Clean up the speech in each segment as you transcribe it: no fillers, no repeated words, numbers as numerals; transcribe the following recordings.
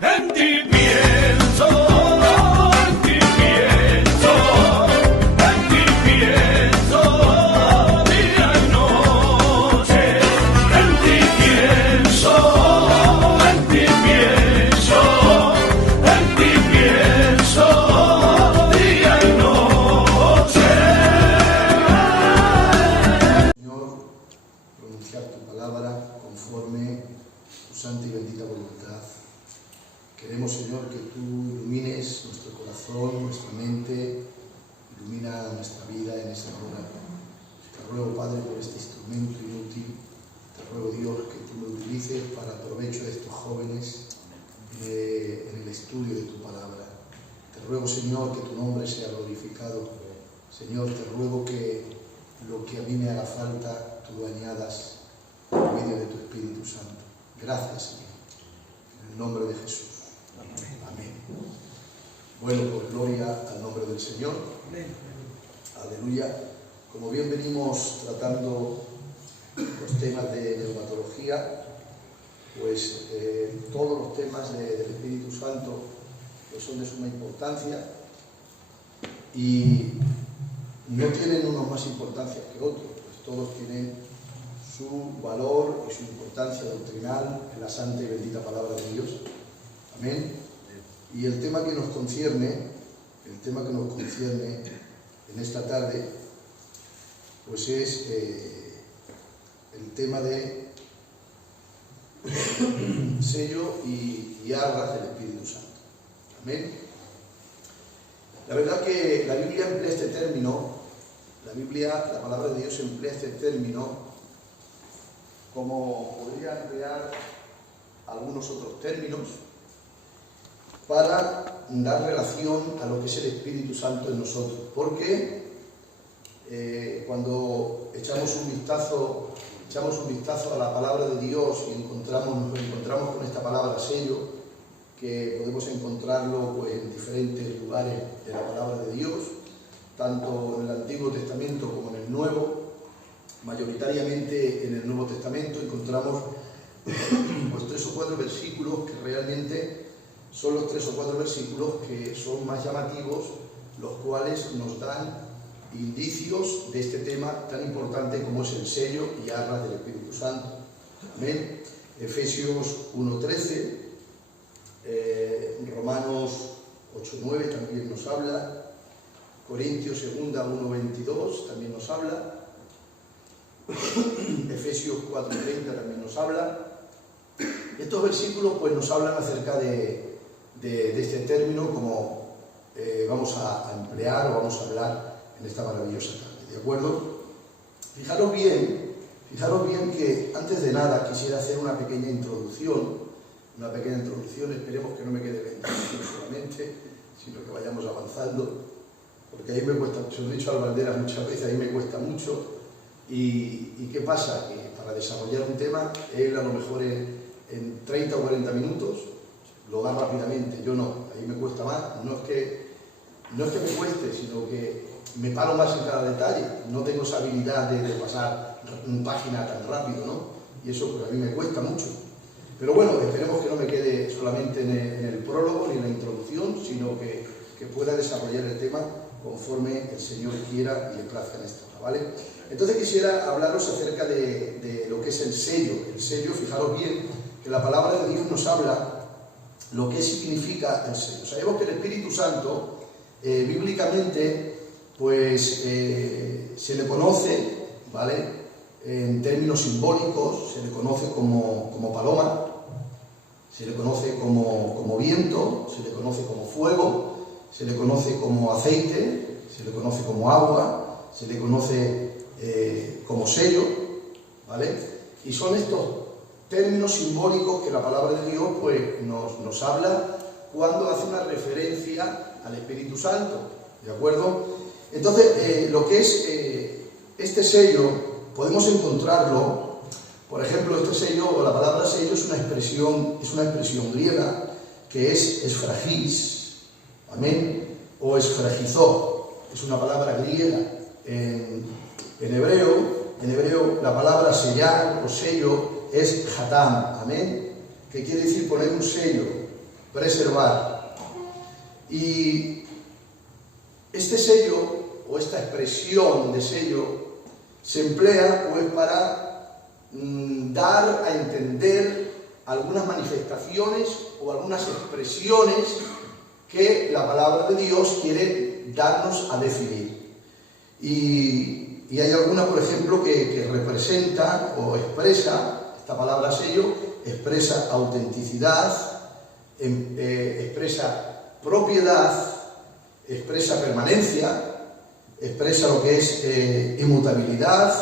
en ti pienso, en ti pienso, en ti pienso, día y noche, en ti pienso, en ti pienso, en ti pienso, día y noche. Señor, pronunciar tu palabra conforme tu santa y bendita voluntad. Queremos, Señor, que tú ilumines nuestro corazón, nuestra mente, ilumina nuestra vida en esta hora. Te ruego, Padre, por este instrumento inútil. Te ruego, Dios, que tú lo utilices para provecho de estos jóvenes en el estudio de tu palabra. Te ruego, Señor, que tu nombre sea glorificado. Señor, te ruego que lo que a mí me haga falta, tú lo añadas por medio de tu Espíritu Santo. Gracias, Señor. En el nombre de Jesús. Amén. Bueno, pues gloria al nombre del Señor. Aleluya. Como bien venimos tratando los temas de neumatología, pues todos los temas del Espíritu Santo pues son de suma importancia y no tienen unos más importancia que otros, pues todos tienen su valor y su importancia doctrinal en la santa y bendita palabra de Dios. Amén. Y el tema que nos concierne en esta tarde, pues es el tema de sello y arras del Espíritu Santo. Amén. La verdad que la Biblia emplea este término, la palabra de Dios emplea este término como podría emplear algunos otros términos para dar relación a lo que es el Espíritu Santo en nosotros. Porque cuando echamos un vistazo a la palabra de Dios y nos encontramos con esta palabra sello, que podemos encontrarlo pues, en diferentes lugares de la palabra de Dios, tanto en el Antiguo Testamento como en el Nuevo. Mayoritariamente en el Nuevo Testamento encontramos pues, 3 o 4 versículos que realmente son los 3 o 4 versículos que son más llamativos, los cuales nos dan indicios de este tema tan importante como es el sello y arras del Espíritu Santo. Amén. Efesios 1:13, Romanos 8:9 también nos habla, Corintios 2, 1:22 también nos habla, Efesios 4:30 también nos habla. Estos versículos pues nos hablan acerca de este término como vamos a emplear o vamos a hablar en esta maravillosa tarde, ¿de acuerdo? Fijaros bien que antes de nada quisiera hacer una pequeña introducción, esperemos que no me quede 20 minutos solamente, sino que vayamos avanzando, porque ahí me cuesta, se lo he dicho al Valderas muchas veces, ahí me cuesta mucho, y ¿qué pasa? Que para desarrollar un tema, él a lo mejor en 30 o 40 minutos lo da rápidamente, yo no, ahí me cuesta más, no es que me cueste, sino que me paro más en cada detalle, no tengo esa habilidad de pasar una página tan rápido, ¿no? Y eso pues a mí me cuesta mucho. Pero bueno, esperemos que no me quede solamente en el prólogo ni en la introducción, sino que pueda desarrollar el tema conforme el Señor quiera y le plazca en esta hora, ¿vale? Entonces quisiera hablaros acerca de lo que es el sello. El sello, fijaros bien, que la palabra de Dios nos habla lo que significa el sello. Sabemos que el Espíritu Santo, bíblicamente, pues se le conoce, ¿vale? En términos simbólicos, se le conoce como paloma, se le conoce como viento, se le conoce como fuego, se le conoce como aceite, se le conoce como agua, se le conoce como sello, ¿vale? Y son estos términos simbólicos que la palabra de Dios pues, nos habla cuando hace una referencia al Espíritu Santo, ¿de acuerdo? Entonces, lo que es este sello, podemos encontrarlo, por ejemplo, este sello, o la palabra sello, es una expresión griega que es esfragis, amén, o esfragizó, es una palabra griega. En hebreo la palabra sellar o sello es hatam, amén, que quiere decir poner un sello, preservar. Y este sello, o esta expresión de sello, se emplea pues para dar a entender algunas manifestaciones o algunas expresiones que la palabra de Dios quiere darnos a definir. Y hay alguna, por ejemplo, que representa o expresa, esta palabra sello, expresa autenticidad, expresa propiedad, expresa permanencia, expresa lo que es inmutabilidad,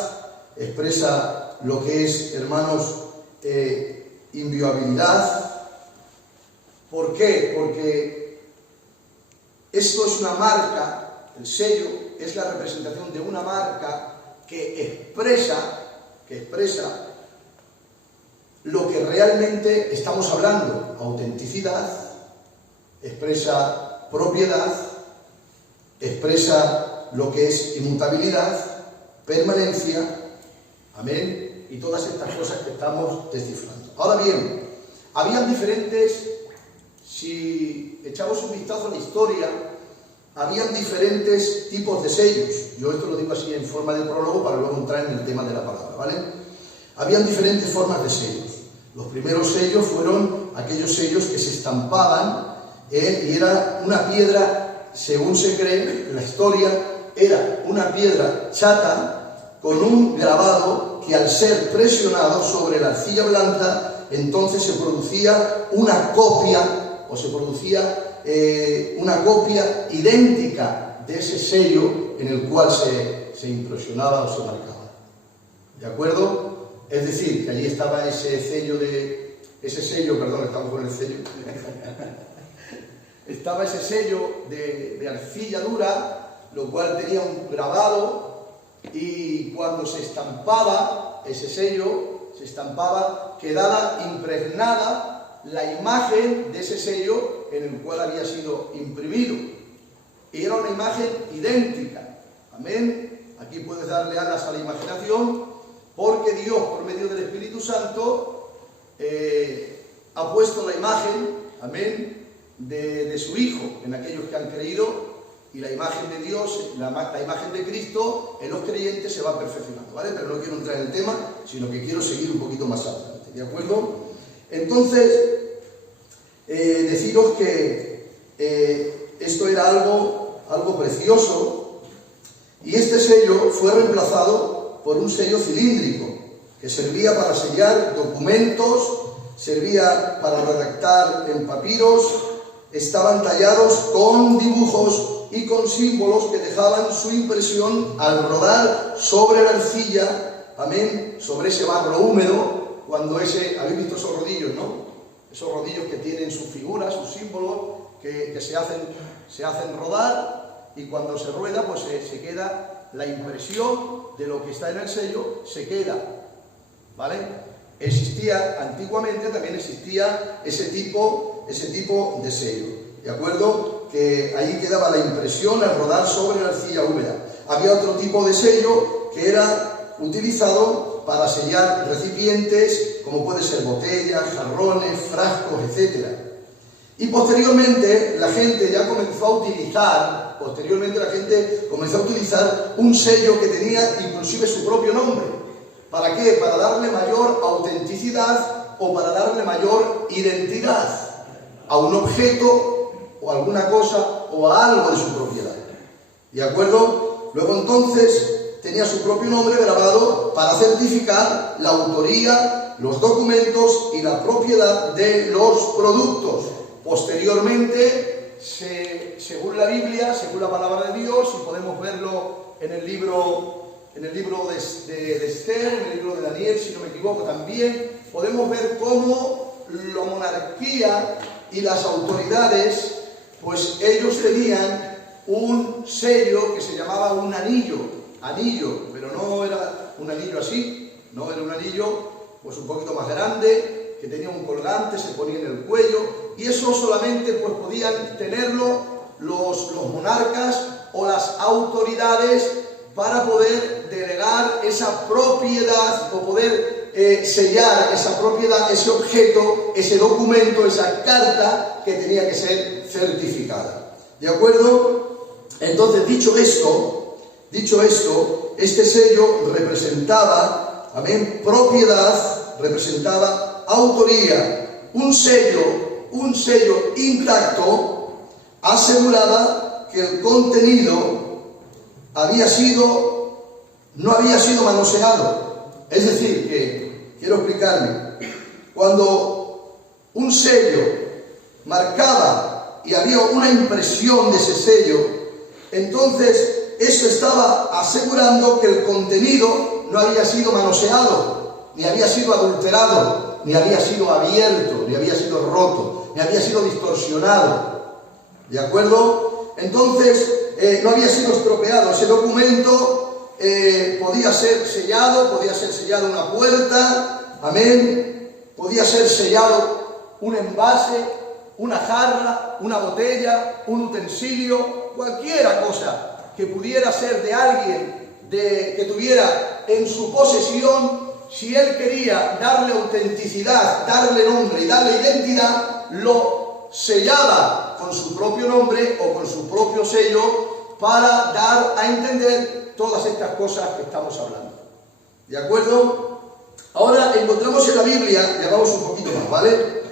expresa lo que es, hermanos, inviolabilidad. ¿Por qué? Porque esto es una marca, el sello es la representación de una marca que expresa lo que realmente estamos hablando. Autenticidad, expresa propiedad, expresa lo que es inmutabilidad, permanencia, amén, y todas estas cosas que estamos descifrando. Ahora bien, habían diferentes, si echamos un vistazo a la historia, habían diferentes tipos de sellos. Yo esto lo digo así en forma de prólogo para luego entrar en el tema de la palabra, ¿vale? Habían diferentes formas de sellos. Los primeros sellos fueron aquellos sellos que se estampaban y era una piedra, según se cree en la historia, era una piedra chata con un grabado que al ser presionado sobre la arcilla blanda, entonces se producía una copia, o se producía una copia idéntica de ese sello en el cual se impresionaba o se marcaba. ¿De acuerdo? Es decir, que allí estaba ese sello, estamos con el sello. Estaba ese sello de arcilla dura, lo cual tenía un grabado, y cuando se estampaba ese sello, quedaba impregnada la imagen de ese sello en el cual había sido imprimido. Y era una imagen idéntica. Amén. Aquí puedes darle alas a la imaginación, porque Dios, por medio del Espíritu Santo, ha puesto la imagen, amén, de su Hijo en aquellos que han creído, y la imagen de Dios, la imagen de Cristo en los creyentes se va perfeccionando, ¿vale? Pero no quiero entrar en el tema, sino que quiero seguir un poquito más adelante, ¿de acuerdo? Entonces, deciros que esto era algo precioso, y este sello fue reemplazado por un sello cilíndrico que servía para sellar documentos, servía para redactar en papiros, estaban tallados con dibujos y con símbolos que dejaban su impresión al rodar sobre la arcilla, amén, sobre ese barro húmedo, cuando habéis visto esos rodillos, ¿no? Esos rodillos que tienen sus figuras, sus símbolos, que se hacen rodar, y cuando se rueda, pues se queda la impresión de lo que está en el sello, se queda, ¿vale? Antiguamente también existía ese tipo de sello, ¿de acuerdo? Que ahí quedaba la impresión al rodar sobre la arcilla húmeda. Había otro tipo de sello que era utilizado para sellar recipientes, como puede ser botellas, jarrones, frascos, etc. Y posteriormente la gente comenzó a utilizar un sello que tenía inclusive su propio nombre. ¿Para qué? Para darle mayor autenticidad o para darle mayor identidad a un objeto o a alguna cosa o a algo de su propiedad. ¿De acuerdo? Luego entonces tenía su propio nombre grabado para certificar la autoría, los documentos y la propiedad de los productos. Posteriormente, según la Biblia, según la palabra de Dios, y podemos verlo en el libro de Esther, en el libro de Daniel, si no me equivoco también, podemos ver cómo la monarquía y las autoridades, pues ellos tenían un sello que se llamaba un anillo, pero no era un anillo así, no era un anillo pues un poquito más grande, que tenía un colgante, se ponía en el cuello, y eso solamente pues podían tenerlo los monarcas o las autoridades para poder delegar esa propiedad o poder sellar esa propiedad, ese objeto, ese documento, esa carta que tenía que ser certificada. ¿De acuerdo? Entonces, dicho esto, este sello representaba, amén, propiedad, representaba autoría. Un sello intacto aseguraba que el contenido no había sido manoseado. Es decir, que, quiero explicarme, cuando un sello marcaba y había una impresión de ese sello, entonces eso estaba asegurando que el contenido no había sido manoseado, ni había sido adulterado, ni había sido abierto, ni había sido roto, ni había sido distorsionado. ¿De acuerdo? Entonces, no había sido estropeado. Ese documento podía ser sellado una puerta, amén, podía ser sellado un envase, una jarra, una botella, un utensilio, cualquiera cosa que pudiera ser de alguien que tuviera en su posesión. Si él quería darle autenticidad, darle nombre y darle identidad, lo sellaba con su propio nombre o con su propio sello para dar a entender todas estas cosas que estamos hablando. ¿De acuerdo? Ahora encontramos en la Biblia, ya vamos un poquito más, ¿vale?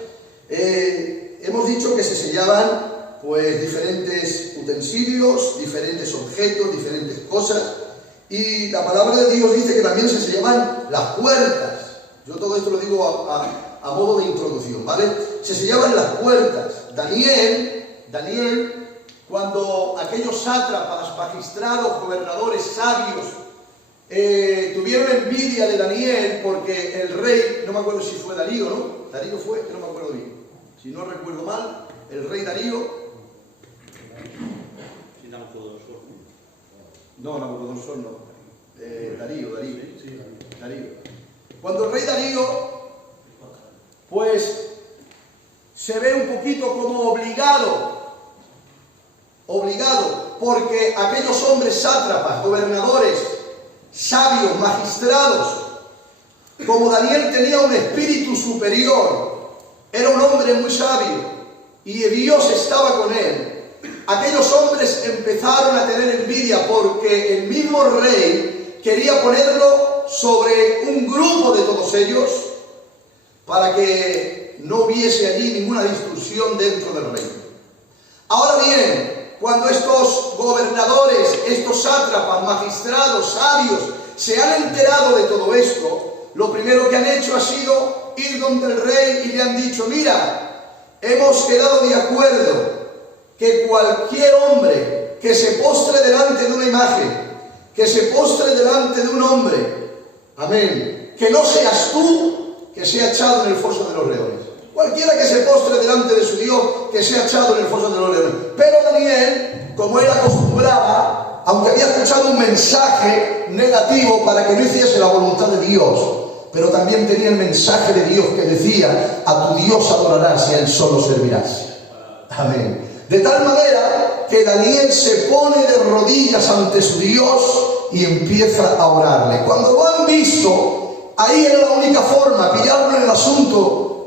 Hemos dicho que se sellaban pues diferentes utensilios, diferentes objetos, diferentes cosas, y la palabra de Dios dice que también se sellaban las puertas. Yo todo esto lo digo a modo de introducción, ¿vale? Se sellaban las puertas. Daniel, cuando aquellos sátrapas, magistrados, gobernadores, sabios, tuvieron envidia de Daniel porque el rey, no me acuerdo si fue Darío, ¿no? Darío fue, que no me acuerdo bien. Si no recuerdo mal, el rey Darío... No, Nabucodonosor no. Darío. Cuando el rey Darío, pues, se ve un poquito como obligado, porque aquellos hombres sátrapas, gobernadores, sabios, magistrados, como Daniel tenía un espíritu superior, era un hombre muy sabio, y Dios estaba con él, aquellos hombres empezaron a tener envidia porque el mismo rey quería ponerlo sobre un grupo de todos ellos para que no hubiese allí ninguna discusión dentro del reino. Ahora bien, cuando estos gobernadores, estos sátrapas, magistrados, sabios, se han enterado de todo esto, lo primero que han hecho ha sido ir donde el rey y le han dicho: mira, hemos quedado de acuerdo que cualquier hombre que se postre delante de una imagen, que se postre delante de un hombre, amén, que no seas tú, que sea echado en el foso de los leones. Cualquiera que se postre delante de su Dios, que sea echado en el foso de los leones. Pero Daniel, como él acostumbraba, aunque había escuchado un mensaje negativo para que no hiciese la voluntad de Dios, pero también tenía el mensaje de Dios que decía: a tu Dios adorarás y a él solo servirás. Amén. De tal manera que Daniel se pone de rodillas ante su Dios y empieza a orarle. Cuando lo han visto, ahí era la única forma, pillarlo en el asunto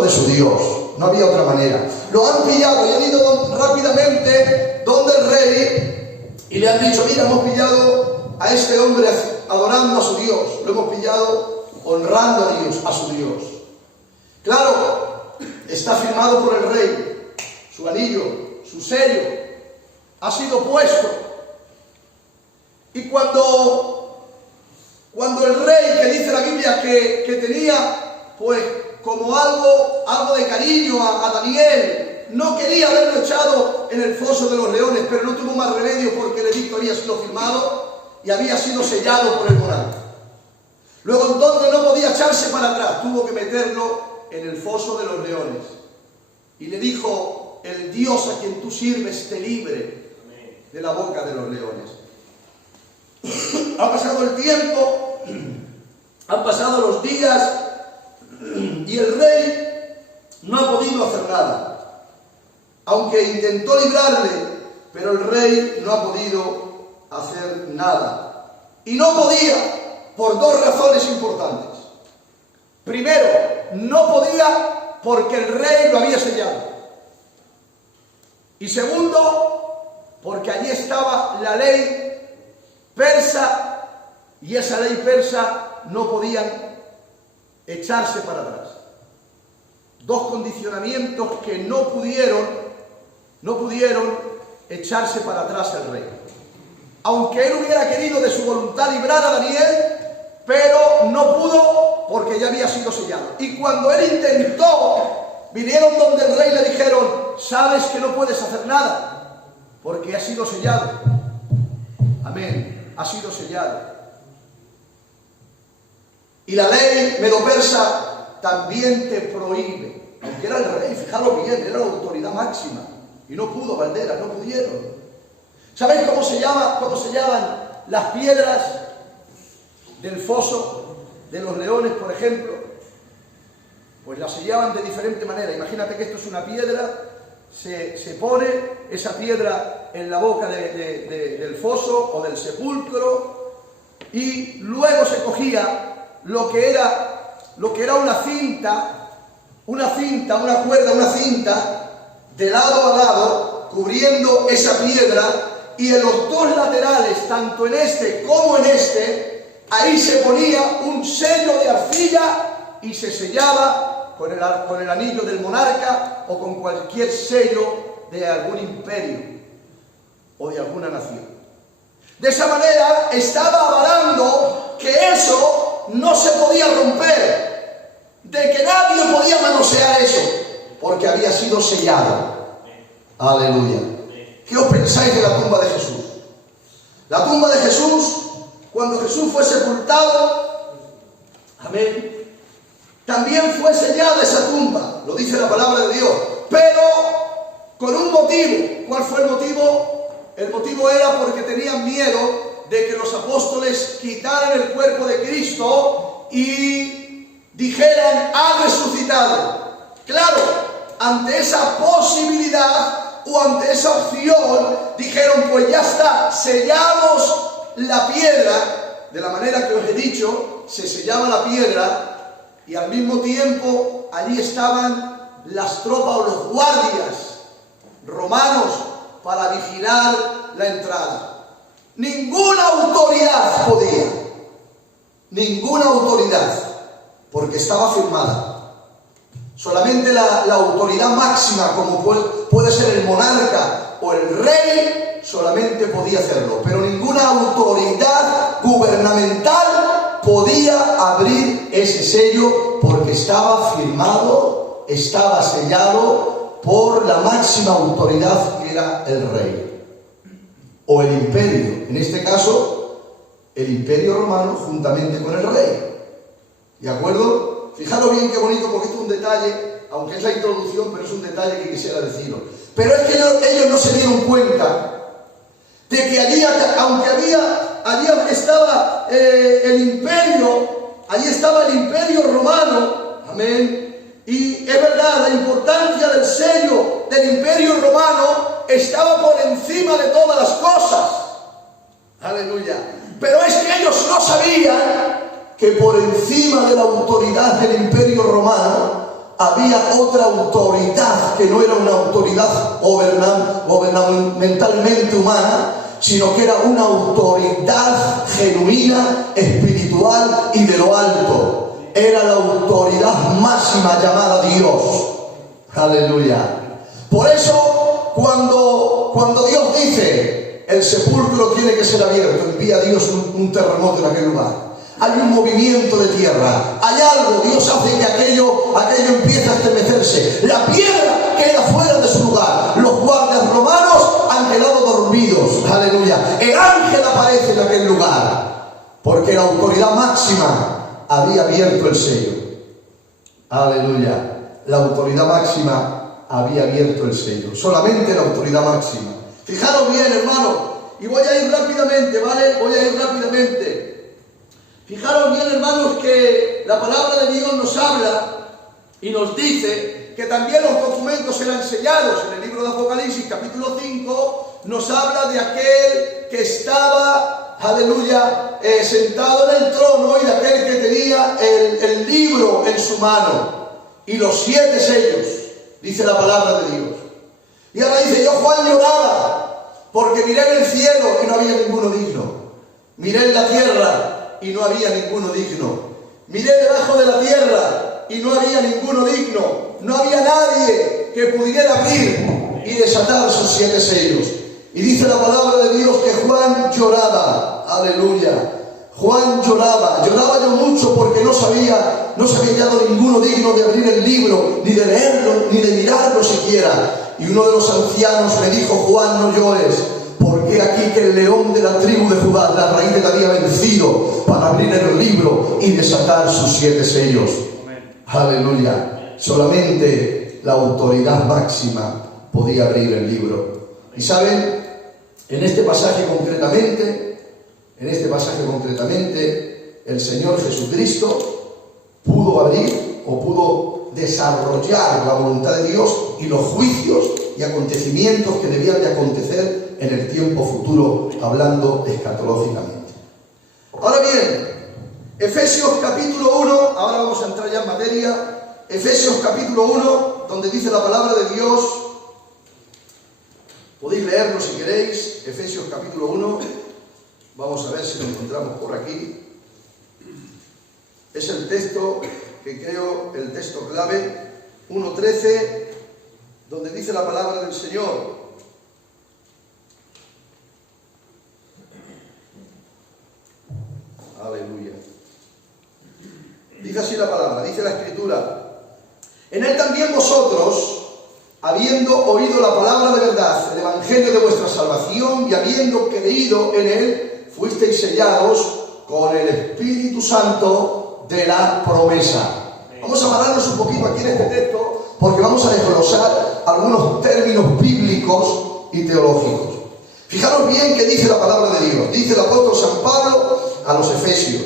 de su Dios. No había otra manera. Lo han pillado y han ido rápidamente donde el rey y le han dicho: mira, hemos pillado a este hombre adorando a su Dios. Lo hemos pillado honrando a Dios, a su Dios. Claro, está firmado por el rey. Su anillo, su sello, ha sido puesto. Y cuando el rey, que dice la Biblia que tenía, pues, como algo de cariño a Daniel, no quería haberlo echado en el foso de los leones, pero no tuvo más remedio porque el edicto había sido firmado y había sido sellado por el monarca. Luego entonces no podía echarse para atrás, tuvo que meterlo en el foso de los leones. Y le dijo: el Dios a quien tú sirves te libre de la boca de los leones. Ha pasado el tiempo, han pasado los días y el rey no ha podido hacer nada. Aunque intentó librarle, pero el rey no ha podido hacer nada. Y no podía por dos razones importantes. Primero, no podía porque el rey lo había sellado. Y segundo, porque allí estaba la ley persa y esa ley persa no podían echarse para atrás. Dos condicionamientos que no pudieron echarse para atrás el rey. Aunque él hubiera querido de su voluntad librar a Daniel, pero no pudo porque ya había sido sellado. Y cuando él intentó, vinieron donde el rey le dijeron: sabes que no puedes hacer nada porque ha sido sellado. Amén, ha sido sellado. Y la ley medo-persa también te prohíbe, aunque era el rey, fijaros bien, era la autoridad máxima, y no pudo Valderas, no pudieron. ¿Sabéis cómo se llaman las piedras del foso de los leones, por ejemplo? Pues las sellaban de diferente manera. Imagínate que esto es una piedra, se pone esa piedra en la boca del foso o del sepulcro, y luego se cogía lo que era una cuerda, una cinta, de lado a lado, cubriendo esa piedra, y en los dos laterales, tanto en este como en este, ahí se ponía un sello de arcilla y se sellaba con el anillo del monarca o con cualquier sello de algún imperio o de alguna nación. De esa manera estaba avalando que eso no se podía romper, de que nadie podía manosear eso, porque había sido sellado. Aleluya. ¿Qué os pensáis de la tumba de Jesús? La tumba de Jesús, cuando Jesús fue sepultado, amén, también fue sellada esa tumba, lo dice la palabra de Dios, pero con un motivo. ¿Cuál fue el motivo? El motivo era porque tenían miedo de que los apóstoles quitaran el cuerpo de Cristo y dijeran: ha resucitado. Claro, ante esa posibilidad o ante esa opción, dijeron: pues ya está, sellamos la piedra. De la manera que os he dicho, se sellaba la piedra, y al mismo tiempo allí estaban las tropas o los guardias romanos para vigilar la entrada. Ninguna autoridad podía, ninguna autoridad, porque estaba firmada. Solamente la autoridad máxima, como puede ser el monarca o el rey, solamente podía hacerlo, pero ninguna autoridad gubernamental podía abrir ese sello, porque estaba firmado, estaba sellado por la máxima autoridad, que era el rey o el imperio, en este caso el imperio romano juntamente con el rey. ¿De acuerdo? Fijaros bien qué bonito, porque esto es un detalle, aunque es la introducción, pero es un detalle que quisiera deciros. Pero es que ellos no se dieron cuenta de que allí, aunque allí estaba el imperio romano, amén, y es verdad, la importancia del sello del imperio romano estaba por encima de todas las cosas, aleluya, pero es que ellos no sabían que por encima de la autoridad del imperio romano había otra autoridad, que no era una autoridad gubernamentalmente humana, sino que era una autoridad genuina, espiritual y de lo alto. Era la autoridad máxima llamada Dios. Aleluya. Por eso, cuando Dios dice: el sepulcro tiene que ser abierto, envía a Dios un terremoto en aquel lugar. Hay un movimiento de tierra, hay algo, Dios hace que aquello empiece a estremecerse. La piedra queda fuera de su lugar. Los guardias romanos han quedado dormidos. Aleluya. El ángel aparece en aquel lugar, porque la autoridad máxima había abierto el sello. Aleluya. La autoridad máxima había abierto el sello. Solamente la autoridad máxima. Fijaros bien, hermano, y voy a ir rápidamente, ¿vale? Voy a ir rápidamente. Fijaros bien, hermanos, que la palabra de Dios nos habla y nos dice que también los documentos eran sellados. En el libro de Apocalipsis, capítulo 5, nos habla de aquel que estaba, aleluya, sentado en el trono y de aquel que tenía el libro en su mano y los 7 sellos, dice la palabra de Dios. Y ahora dice, yo Juan lloraba, porque miré en el cielo y no había ninguno digno. Miré en la tierra y no había ninguno digno. Miré debajo de la tierra y no había ninguno digno. No había nadie que pudiera abrir y desatar sus 7 sellos. Y dice la palabra de Dios que Juan lloraba. Aleluya. Juan lloraba yo mucho porque no se había hallado ninguno digno de abrir el libro, ni de leerlo, ni de mirarlo siquiera. Y uno de los ancianos me dijo, Juan, no llores, porque aquí que el león de la tribu de Judá, la raíz de David, ha vencido para abrir el libro y desatar sus 7 sellos. Amén. Aleluya. Solamente la autoridad máxima podía abrir el libro. Y saben, en este pasaje concretamente, el Señor Jesucristo pudo abrir o pudo desarrollar la voluntad de Dios y los juicios y acontecimientos que debían de acontecer en el tiempo futuro, hablando escatológicamente. Ahora bien, Efesios capítulo 1, ahora vamos a entrar ya en materia, Efesios capítulo 1, donde dice la palabra de Dios, podéis leerlo si queréis, Efesios capítulo 1, vamos a ver si lo encontramos por aquí. Es el texto que creo, el texto clave, 1:13, donde dice la palabra del Señor. Aleluya. Dice así la palabra, dice la Escritura. En él también vosotros, habiendo oído la palabra de verdad, el evangelio de vuestra salvación, y habiendo creído en él, fuisteis sellados con el Espíritu Santo de la promesa. Vamos a pararnos un poquito aquí en este texto, porque vamos a desglosar algunos términos bíblicos y teológicos. Fijaros bien que dice la palabra de Dios. Dice el apóstol San Pablo a los Efesios: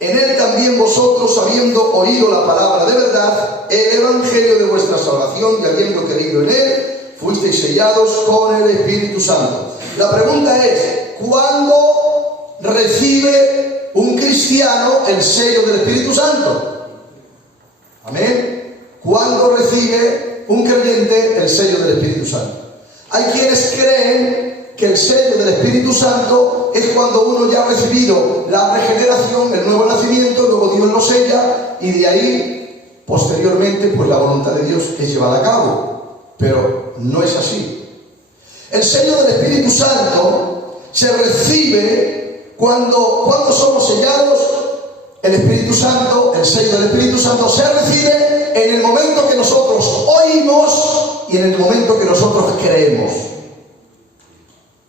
en él también vosotros, habiendo oído la palabra de verdad, el evangelio de vuestra salvación, y habiendo creído en él, fuisteis sellados con el Espíritu Santo. La pregunta es, ¿cuándo recibe un cristiano el sello del Espíritu Santo? Amén. ¿Cuándo recibe un creyente el sello del Espíritu Santo? Hay quienes creen que el sello del Espíritu Santo es cuando uno ya ha recibido la regeneración, el nuevo nacimiento, luego Dios lo sella y de ahí, posteriormente, pues la voluntad de Dios es llevada a cabo. Pero no es así. El sello del Espíritu Santo se recibe cuando somos sellados. El Espíritu Santo, el sello del Espíritu Santo se recibe en el momento que nosotros oímos y en el momento que nosotros creemos.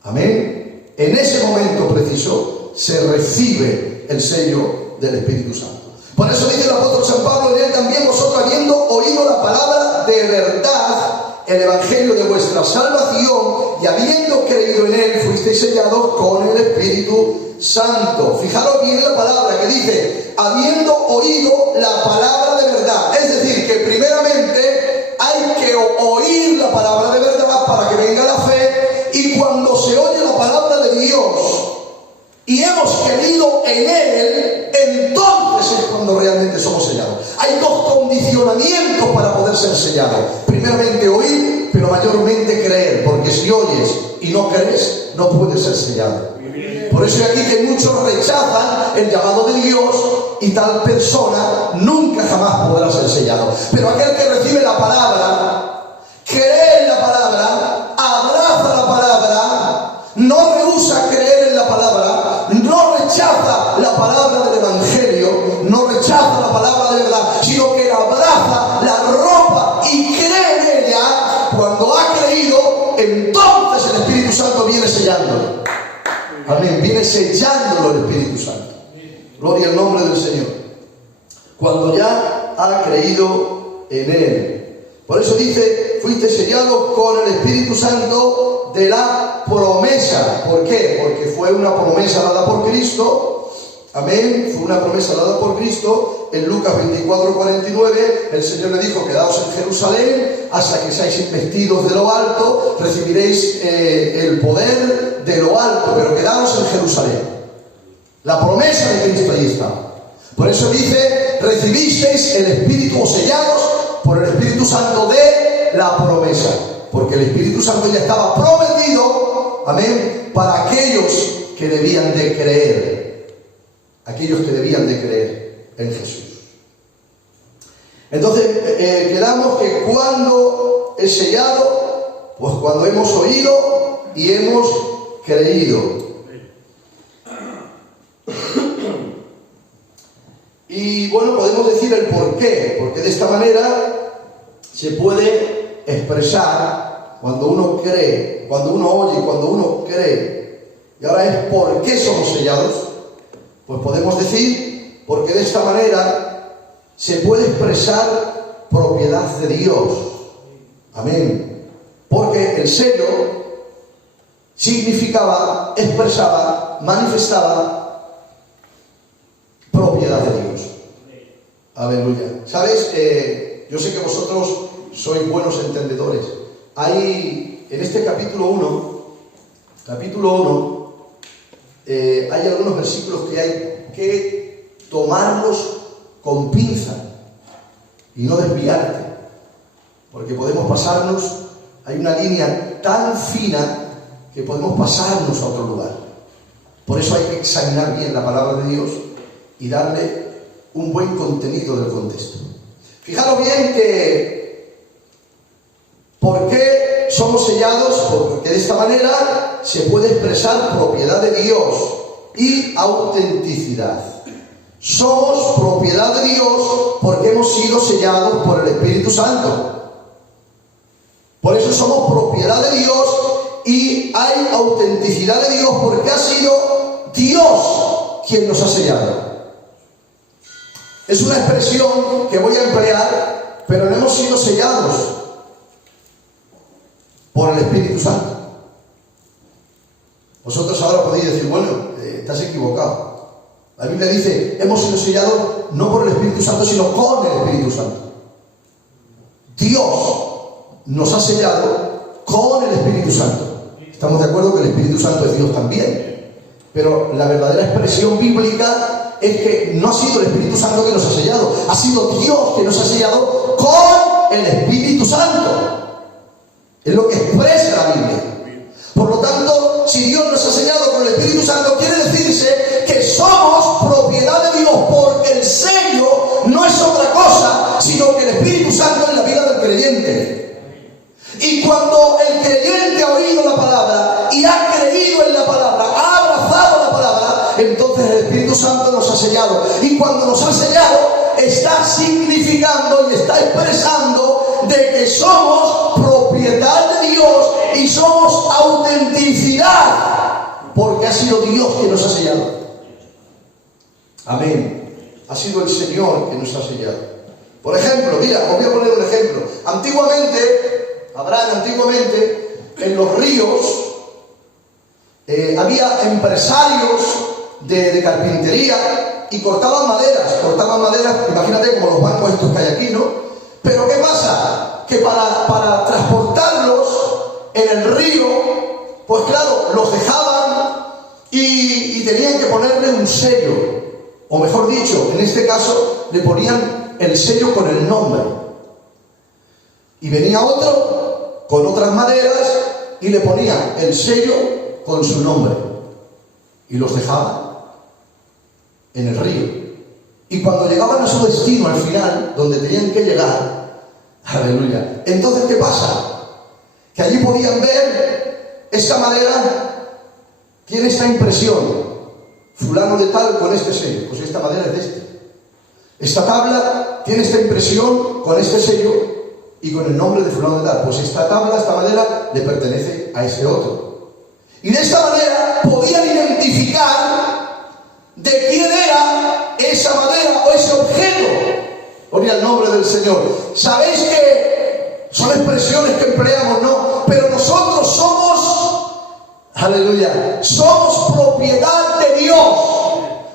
Amén. En ese momento preciso se recibe el sello del Espíritu Santo. Por eso dice el apóstol San Pablo: en él también vosotros, habiendo oído la palabra de verdad, el evangelio de vuestra salvación, y habiendo creído en él, fuisteis sellados con el Espíritu Santo. Fijaros bien la palabra que dice: habiendo oído la palabra de verdad. Es decir, que primeramente hay que oír la palabra de verdad para que venga la fe. Y cuando se oye la palabra de Dios y hemos creído en él, entonces es cuando realmente somos sellados. Hay dos condicionamientos para poder ser sellados: primeramente oír, pero mayormente creer, porque si oyes y no crees, no puedes ser sellado. Por eso es aquí que muchos rechazan el llamado de Dios y tal persona nunca jamás podrá ser sellado. Pero aquel que recibe la palabra, cree en la palabra, abraza la palabra, no rehúsa creer en la palabra, no rechaza la palabra del evangelio, no rechaza la palabra de verdad, sino que la abraza, la ropa y cree en ella. Cuando ha creído, entonces el Espíritu Santo viene sellándolo. Amén. Viene sellándolo el Espíritu Santo. Gloria al nombre del Señor. Cuando ya ha creído en él. Por eso dice: fuiste sellados con el Espíritu Santo de la promesa. ¿Por qué? Porque fue una promesa dada por Cristo. Amén. Fue una promesa dada por Cristo. En Lucas 24:49 el Señor le dijo: quedaos en Jerusalén hasta que seáis investidos de lo alto, recibiréis el poder de lo alto, pero quedaos en Jerusalén. La promesa de Cristo ahí estaba. Por eso dice, recibisteis el Espíritu, o sellados por el Espíritu Santo de la promesa. Porque el Espíritu Santo ya estaba prometido, amén, para aquellos que debían de creer. Aquellos que debían de creer en Jesús. Entonces, quedamos que cuando es sellado, pues cuando hemos oído y hemos creído. Y bueno, podemos decir el por qué, porque de esta manera se puede expresar cuando uno cree, cuando uno oye, cuando uno cree. Y ahora es por qué somos sellados. Pues podemos decir, porque de esta manera se puede expresar propiedad de Dios. Amén. Porque el sello significaba, expresaba, manifestaba propiedad de Dios. Aleluya. ¿Sabes? Yo sé que vosotros sois buenos entendedores. Hay, en este capítulo 1, hay algunos versículos que hay que tomarlos con pinza y no desviarte, porque podemos pasarnos, hay una línea tan fina que podemos pasarnos a otro lugar. Por eso hay que examinar bien la palabra de Dios y darle un buen contenido del contexto. Fijaros bien que ¿por qué somos sellados? Porque de esta manera se puede expresar propiedad de Dios y autenticidad. Somos propiedad de Dios porque hemos sido sellados por el Espíritu Santo. Por eso somos propiedad de Dios y hay autenticidad de Dios porque ha sido Dios quien nos ha sellado. Es una expresión que voy a emplear, pero no hemos sido sellados por el Espíritu Santo. Vosotros ahora podéis decir, bueno, estás equivocado. La Biblia dice, hemos sido sellados no por el Espíritu Santo, sino con el Espíritu Santo. Dios nos ha sellado con el Espíritu Santo. Estamos de acuerdo que el Espíritu Santo es Dios también. Pero la verdadera expresión bíblica es que no ha sido el Espíritu Santo que nos ha sellado, ha sido Dios que nos ha sellado con el Espíritu Santo. Es lo que expresa la Biblia. Por lo tanto, si Dios nos ha sellado con el Espíritu Santo, quiere decirse que somos propiedad de Dios, porque el sello no es otra cosa, sino que el Espíritu Santo en la vida del creyente. Y cuando el creyente ha oído la palabra y ha creído en la palabra, ha abrazado la palabra, entonces el Espíritu Santo nos ha sellado. Y cuando nos ha sellado, está significando y está expresando de que somos propiedad de Dios y somos autenticidad, porque ha sido Dios quien nos ha sellado. Amén. Ha sido el Señor que nos ha sellado. Por ejemplo, mira, os voy a poner un ejemplo. Antiguamente, en los ríos, había empresarios de carpintería y cortaban maderas, imagínate como los bancos estos que hay aquí, ¿no? Pero ¿qué pasa? Que para transportarlos en el río, pues claro, los dejaban y tenían que ponerle un sello, o mejor dicho, en este caso, le ponían el sello con el nombre. Y venía otro con otras maderas y le ponía el sello con su nombre. Y los dejaban en el río. Y cuando llegaban a su destino al final, donde tenían que llegar, aleluya, entonces ¿qué pasa? Que allí podían ver esta madera, tiene esta impresión, fulano de tal con este sello, pues esta madera es de este. Esta tabla tiene esta impresión con este sello y con el nombre de fulano de tal, pues esta tabla, esta madera le pertenece a ese otro. Y de esta manera podían identificar de quién era esa madera o ese objeto. Ponía el nombre del Señor. Sabéis que son expresiones que empleamos, ¿no? Pero nosotros somos, aleluya, somos propiedad de Dios.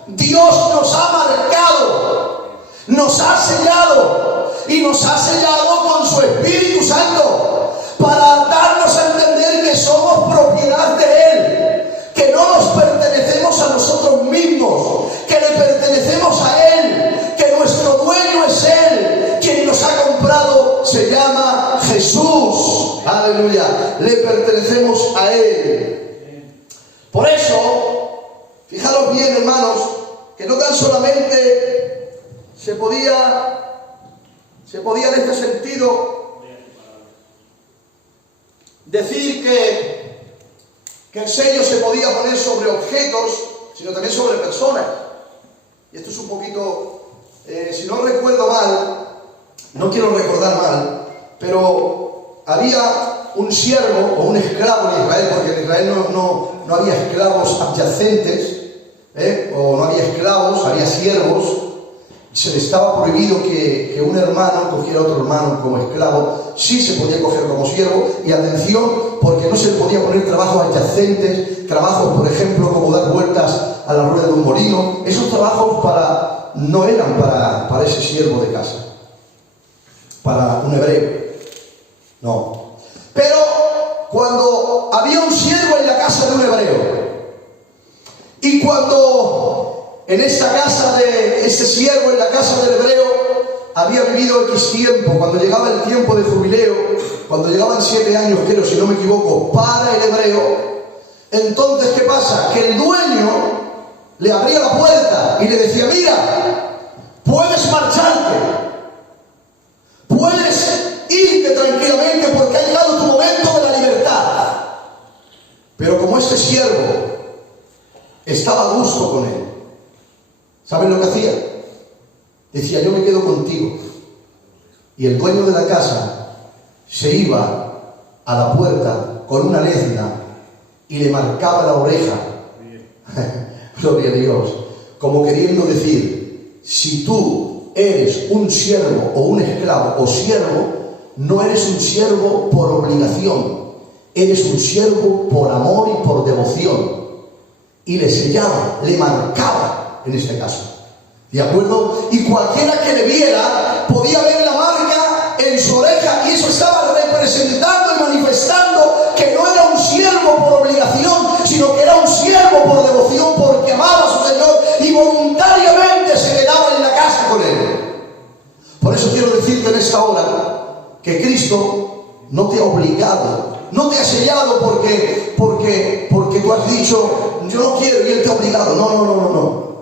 Dios nos ha marcado, nos ha sellado y nos ha sellado con su Espíritu Santo para darnos a entender que somos propiedad de Él, que no nos pertenecemos a nosotros mismos, Aleluya. Le pertenecemos a Él. Por eso, fijaros bien, hermanos, que no tan solamente se podía en este sentido decir que el sello se podía poner sobre objetos, sino también sobre personas. Y esto es un poquito, si no recuerdo mal, no quiero recordar mal, pero había un siervo o un esclavo en Israel, porque en Israel no había esclavos adyacentes, o no había esclavos, había siervos. Se le estaba prohibido que un hermano cogiera a otro hermano como esclavo. Sí se podía coger como siervo, y atención, porque no se podía poner trabajos adyacentes, trabajos, por ejemplo, como dar vueltas a la rueda de un molino. Esos trabajos no eran para ese siervo de casa, para un hebreo, no. Pero cuando había un siervo en la casa de un hebreo, y cuando en esta casa de este siervo, en la casa del hebreo, había vivido X tiempo, cuando llegaba el tiempo de jubileo, cuando llegaban 7 años, creo, si no me equivoco, para el hebreo, entonces, ¿qué pasa? Que el dueño le abría la puerta y le decía: mira, puedes marcharte, puedes irte tranquilamente porque ha llegado tu momento de la libertad. Pero como este siervo estaba a gusto con él, ¿saben lo que hacía? Decía: yo me quedo contigo. Y el dueño de la casa se iba a la puerta con una lezna y le marcaba la oreja. Gloria a Dios. Como queriendo decir: si tú eres un siervo o un esclavo o siervo, no eres un siervo por obligación, eres un siervo por amor y por devoción. Y le sellaba, le marcaba en este caso, ¿de acuerdo? Y cualquiera que le viera podía ver la marca en su oreja, y eso estaba representando y manifestando que no era un siervo por obligación, sino que era un siervo por devoción, porque amaba a su Señor y voluntariamente se quedaba en la casa con Él. Por eso quiero decirte en esta hora que Cristo no te ha obligado, no te ha sellado porque tú has dicho: yo no quiero, y Él te ha obligado. No.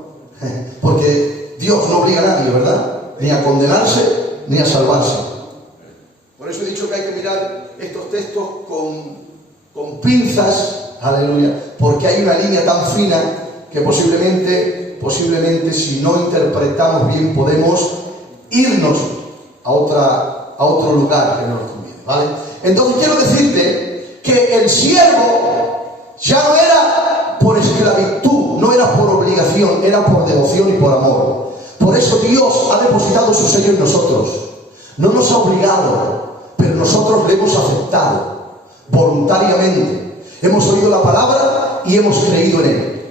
Porque Dios no obliga a nadie, ¿verdad? Ni a condenarse, ni a salvarse. Por eso he dicho que hay que mirar estos textos con pinzas, aleluya, porque hay una línea tan fina que posiblemente si no interpretamos bien podemos irnos a otro lugar que no nos conviene, ¿vale? Entonces quiero decirte que el siervo ya no era por esclavitud, no era por obligación, era por devoción y por amor. Por eso Dios ha depositado su sello en nosotros. No nos ha obligado, pero nosotros le hemos aceptado voluntariamente. Hemos oído la palabra y hemos creído en Él.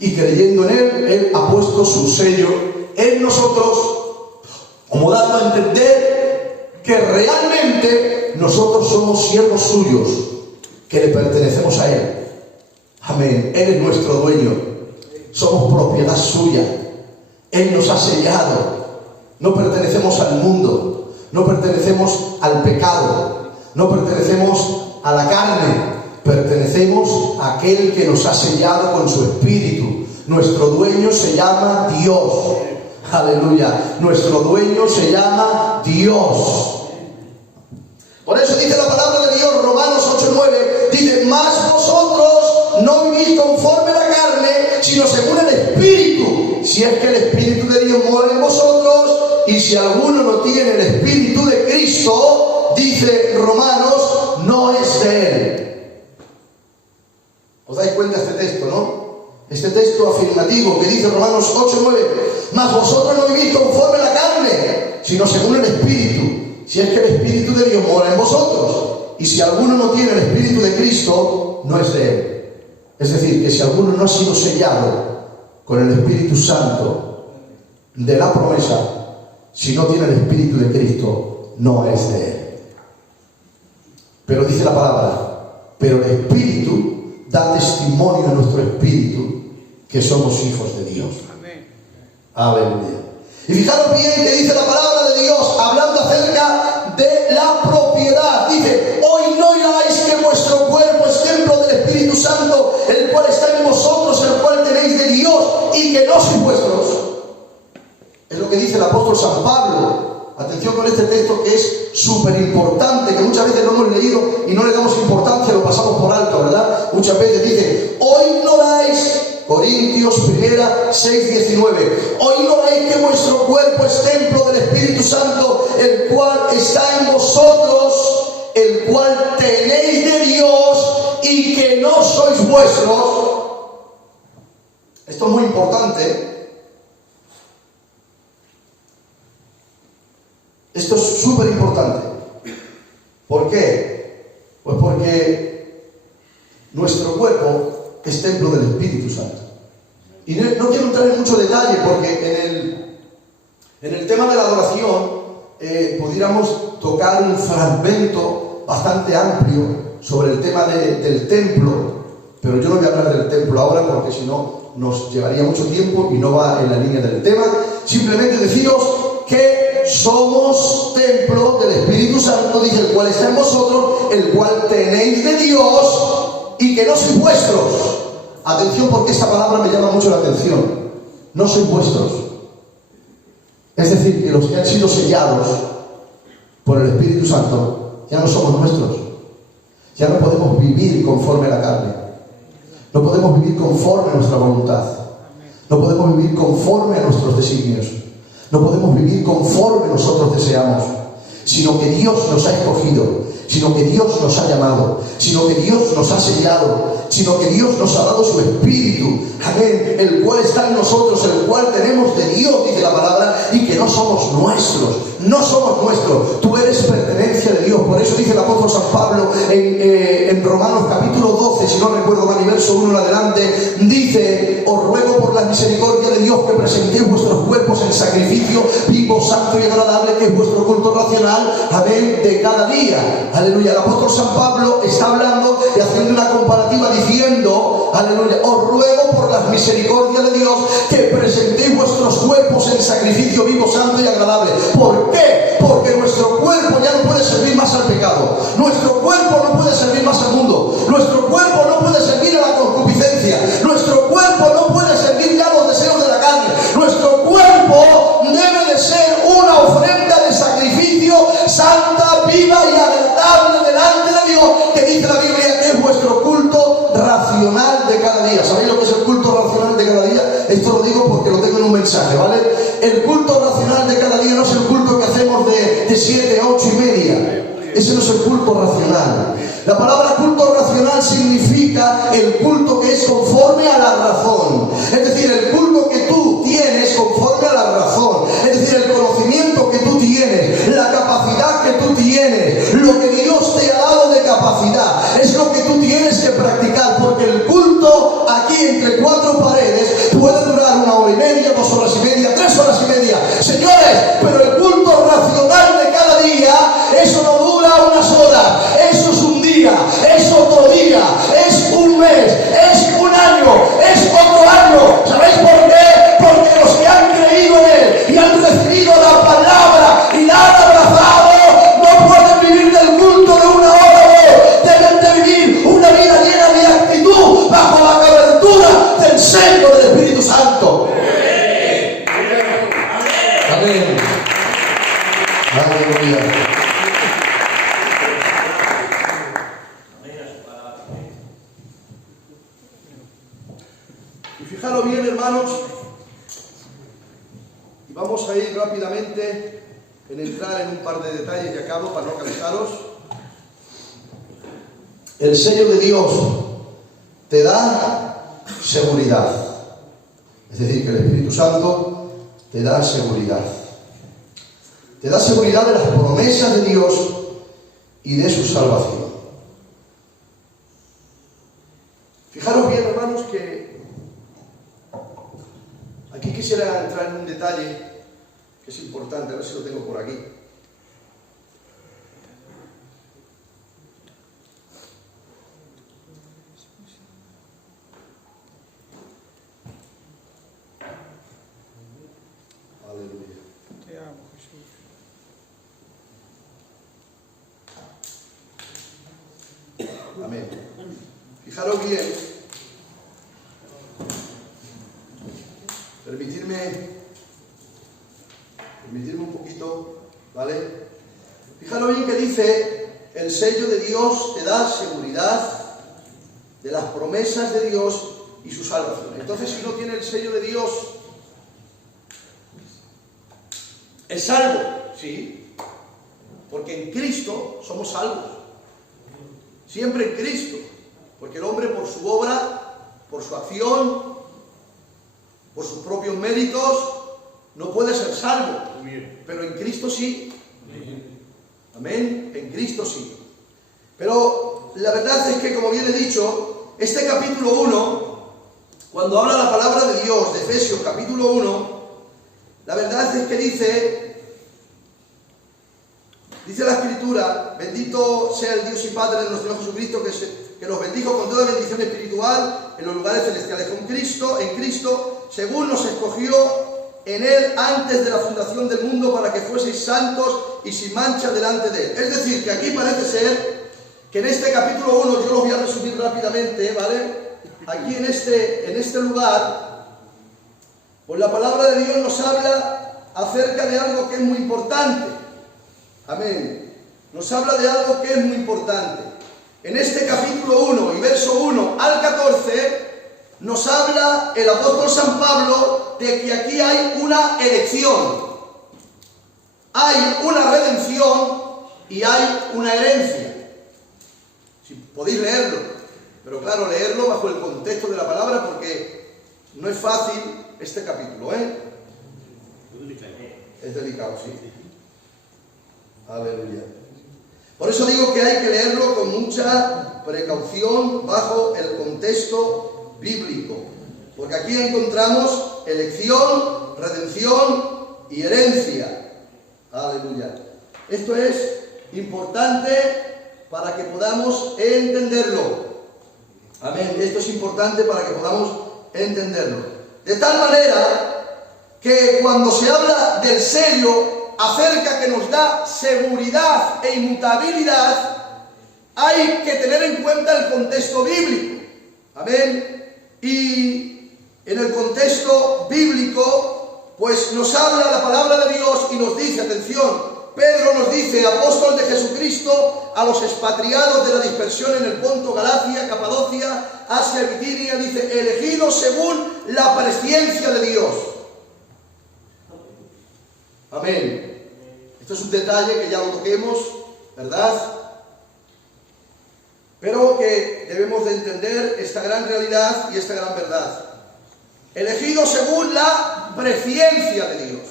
Y creyendo en Él, Él ha puesto su sello en nosotros, como dando a entender que realmente nosotros somos siervos suyos, que le pertenecemos a Él. Amén. Él es nuestro dueño. Somos propiedad suya. Él nos ha sellado. No pertenecemos al mundo. No pertenecemos al pecado. No pertenecemos a la carne. Pertenecemos a aquel que nos ha sellado con su espíritu. Nuestro dueño se llama Dios. Aleluya. Nuestro dueño se llama Dios. Por eso dice la palabra de Dios, Romanos 8:9, dice: mas vosotros no vivís conforme a la carne, sino según el Espíritu, si es que el Espíritu de Dios mora en vosotros. Y si alguno no tiene el Espíritu de Cristo, dice Romanos, no es de Él. ¿Os dais cuenta de este texto, no? Este texto afirmativo que dice Romanos 8:9, mas vosotros no vivís conforme a la carne, sino según el Espíritu, si es que el Espíritu de Dios mora en vosotros. Y si alguno no tiene el Espíritu de Cristo, no es de Él. Es decir, que si alguno no ha sido sellado con el Espíritu Santo de la promesa, si no tiene el Espíritu de Cristo, no es de Él. Pero dice la palabra: pero el Espíritu da testimonio a nuestro espíritu que somos hijos de Dios. Amén. Aleluya. Y fijaros bien que dice la palabra de Dios, hablando acerca de la propiedad. Dice: hoy no San Pablo. Atención con este texto que es súper importante, que muchas veces lo hemos leído y no le damos importancia, lo pasamos por alto, ¿verdad? Muchas veces dice, o ignoráis, Corintios 6:19, o ignoráis que vuestro cuerpo es templo del Espíritu Santo, el cual está en vosotros, el cual tenéis de Dios y que no sois vuestros. Esto es muy importante. Esto es súper importante. ¿Por qué? Pues porque nuestro cuerpo es templo del Espíritu Santo. Y no quiero entrar en mucho detalle porque en el tema de la adoración pudiéramos tocar un fragmento bastante amplio sobre el tema del templo, pero yo no voy a hablar del templo ahora porque si no nos llevaría mucho tiempo y no va en la línea del tema. Simplemente deciros que somos templo del Espíritu Santo, dice, el cual está en vosotros, el cual tenéis de Dios y que no sois vuestros. Atención, porque esta palabra me llama mucho la atención. No sois vuestros. Es decir, que los que han sido sellados por el Espíritu Santo ya no somos nuestros. Ya no podemos vivir conforme a la carne. No podemos vivir conforme a nuestra voluntad. No podemos vivir conforme a nuestros designios. No podemos vivir conforme nosotros deseamos, sino que Dios nos ha escogido, sino que Dios nos ha llamado, sino que Dios nos ha sellado, sino que Dios nos ha dado su Espíritu, amén, el cual está en nosotros, el cual tenemos de Dios, dice la palabra, y que no somos nuestros, no somos nuestros, tú eres pertenencia de Dios. Por eso dice el apóstol San Pablo en Romanos capítulo 12, si no recuerdo mal, y verso 1 en adelante, dice, os ruego por la misericordia de Dios que presentéis vuestros cuerpos en sacrificio vivo, santo y agradable, que es vuestro culto racional, amén, de cada día. Aleluya. El apóstol San Pablo está hablando y haciendo una comparativa diciendo, aleluya, os ruego por la misericordia de Dios que presentéis vuestros cuerpos en sacrificio vivo, santo y agradable. ¿Por qué? Porque nuestro cuerpo ya no puede servir más al pecado. Nuestro cuerpo no puede servir más al mundo. Nuestro cuerpo no puede servir a la concupiscencia. Nuestro cuerpo no puede servir ya a los deseos de la carne. Nuestro cuerpo debe de ser una ofrenda de sacrificio santa, viva y agradable delante de Dios, que dice la Biblia que es vuestro culto racional de cada día. ¿Sabéis lo que es el culto racional de cada día? Esto lo digo porque lo tengo en un mensaje, ¿vale? El culto racional de cada día no es el culto que hacemos de 7 a 8 y media. Ese no es el culto racional. La palabra culto racional significa el culto que es conforme a la razón. Es decir, el culto que tú tienes conforme a la razón. Es decir, el conocimiento que tú tienes, la capacidad que tú tienes, lo que Dios te ha dado de capacidad, es lo que tú tienes que practicar. Porque el culto aquí entre 4 paredes puede durar 1 hora y media, 2 horas y media, 3 horas y media. Señores, pero el culto racional de cada día, eso no dura unas horas, eso es un día, es otro día, es un mes, es un año, es otro año. ¿Sabéis por qué? Porque los que han creído en Él y han recibido la palabra y la han abrazado, no pueden vivir del culto de 1 hora o 2, deben de vivir una vida llena de actitud bajo la cobertura del seno del Espíritu Santo. Amén. Aleluya. Y fijaros bien, hermanos, y vamos a ir rápidamente en entrar en un par de detalles y acabo para no cansaros. El sello de Dios te da seguridad. Es decir, que el Espíritu Santo te da seguridad. Te da seguridad de las promesas de Dios y de su salvación. Fijaros bien, hermanos, que aquí quisiera entrar en un detalle que es importante, a ver si lo tengo por aquí. Aleluya. Te amo, Jesús. Amén. Fijaros bien. Permitirme el sello de Dios te da seguridad de las promesas de Dios y su salvación. Entonces, si no tiene el sello de Dios, ¿es salvo? Sí, porque en Cristo somos salvos. Siempre en Cristo, porque el hombre por su obra, por su acción, por sus propios méritos, no puede ser salvo. Pero en Cristo sí. Amén. En Cristo sí. Pero la verdad es que, como bien he dicho, este capítulo 1, cuando habla la palabra de Dios, de Efesios capítulo 1, la verdad es que dice la Escritura: bendito sea el Dios y Padre de nuestro Señor Jesucristo, que nos bendijo con toda bendición espiritual en los lugares celestiales con Cristo, en Cristo, según nos escogió en Él antes de la fundación del mundo, para que fueseis santos y sin mancha delante de Él. Es decir, que aquí parece ser que en este capítulo 1, yo lo voy a resumir rápidamente, ¿vale? Aquí en este lugar, pues la palabra de Dios nos habla acerca de algo que es muy importante. Amén. Nos habla de algo que es muy importante. En este capítulo 1 y verso 1 al 14, nos habla el apóstol San Pablo de que aquí hay una elección, hay una redención y hay una herencia. Si podéis leerlo, pero claro, leerlo bajo el contexto de la palabra, porque no es fácil este capítulo, ¿eh? Es delicado, sí. Aleluya. Por eso digo que hay que leerlo con mucha precaución bajo el contexto bíblico, porque aquí encontramos elección, redención y herencia. Aleluya. Esto es importante para que podamos entenderlo. Amén. Esto es importante para que podamos entenderlo. De tal manera que cuando se habla del sello, acerca que nos da seguridad e inmutabilidad, hay que tener en cuenta el contexto bíblico. Amén. Y en el contexto bíblico, pues nos habla la palabra de Dios y nos dice, atención, Pedro nos dice, apóstol de Jesucristo, a los expatriados de la dispersión en el Ponto, Galacia, Capadocia, Asia, Bitinia, dice, elegidos según la presciencia de Dios. Amén. Esto es un detalle que ya lo toquemos, ¿verdad? Pero que debemos de entender esta gran realidad y esta gran verdad. Elegidos según la presciencia de Dios.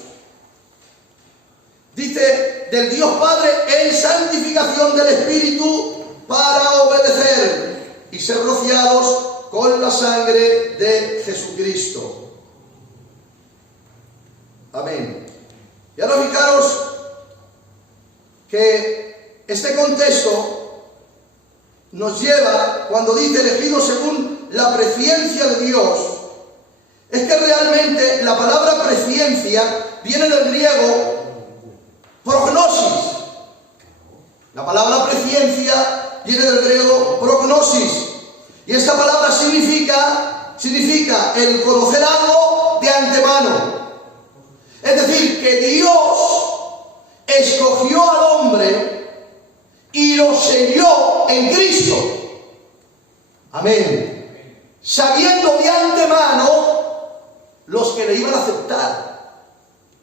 Dice, del Dios Padre en santificación del Espíritu para obedecer y ser rociados con la sangre de Jesucristo. Amén. Y ahora fijaros que este contexto nos lleva, cuando dice elegido según la presciencia de Dios, es que realmente la palabra presciencia viene del griego prognosis. La palabra presciencia viene del griego prognosis. Y esta palabra significa el conocer algo de antemano. Es decir, que Dios escogió al hombre y lo selló en Cristo. Amén. Sabiendo de antemano los que le iban a aceptar.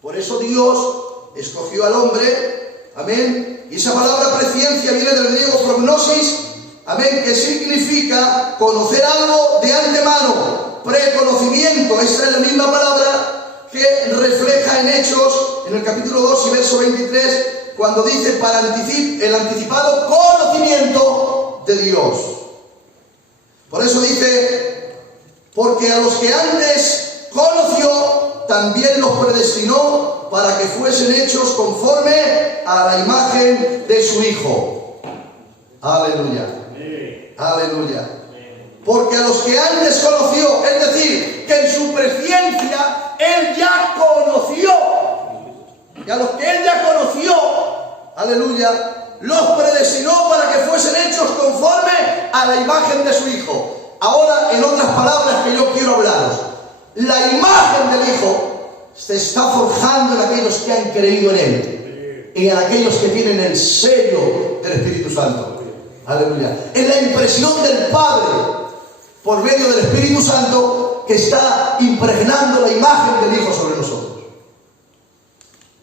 Por eso Dios escogió al hombre. Amén. Y esa palabra presciencia viene del griego prognosis. Amén. Que significa conocer algo de antemano. Preconocimiento. Esa es la misma palabra que refleja en Hechos, en el capítulo 2 y verso 23, cuando dice para el anticipado conocimiento de Dios. Por eso dice, porque a los que antes conoció, también los predestinó para que fuesen hechos conforme a la imagen de su Hijo. Aleluya. Aleluya. Porque a los que antes conoció, es decir, que en su presciencia Él ya conoció. Y a los que Él ya conoció, aleluya, los predestinó para que fuesen hechos conforme a la imagen de su Hijo. Ahora, en otras palabras que yo quiero hablaros, la imagen del Hijo se está forjando en aquellos que han creído en Él. en aquellos que tienen el sello del Espíritu Santo. Aleluya. Es la impresión del Padre por medio del Espíritu Santo que está impregnando la imagen del Hijo sobre nosotros.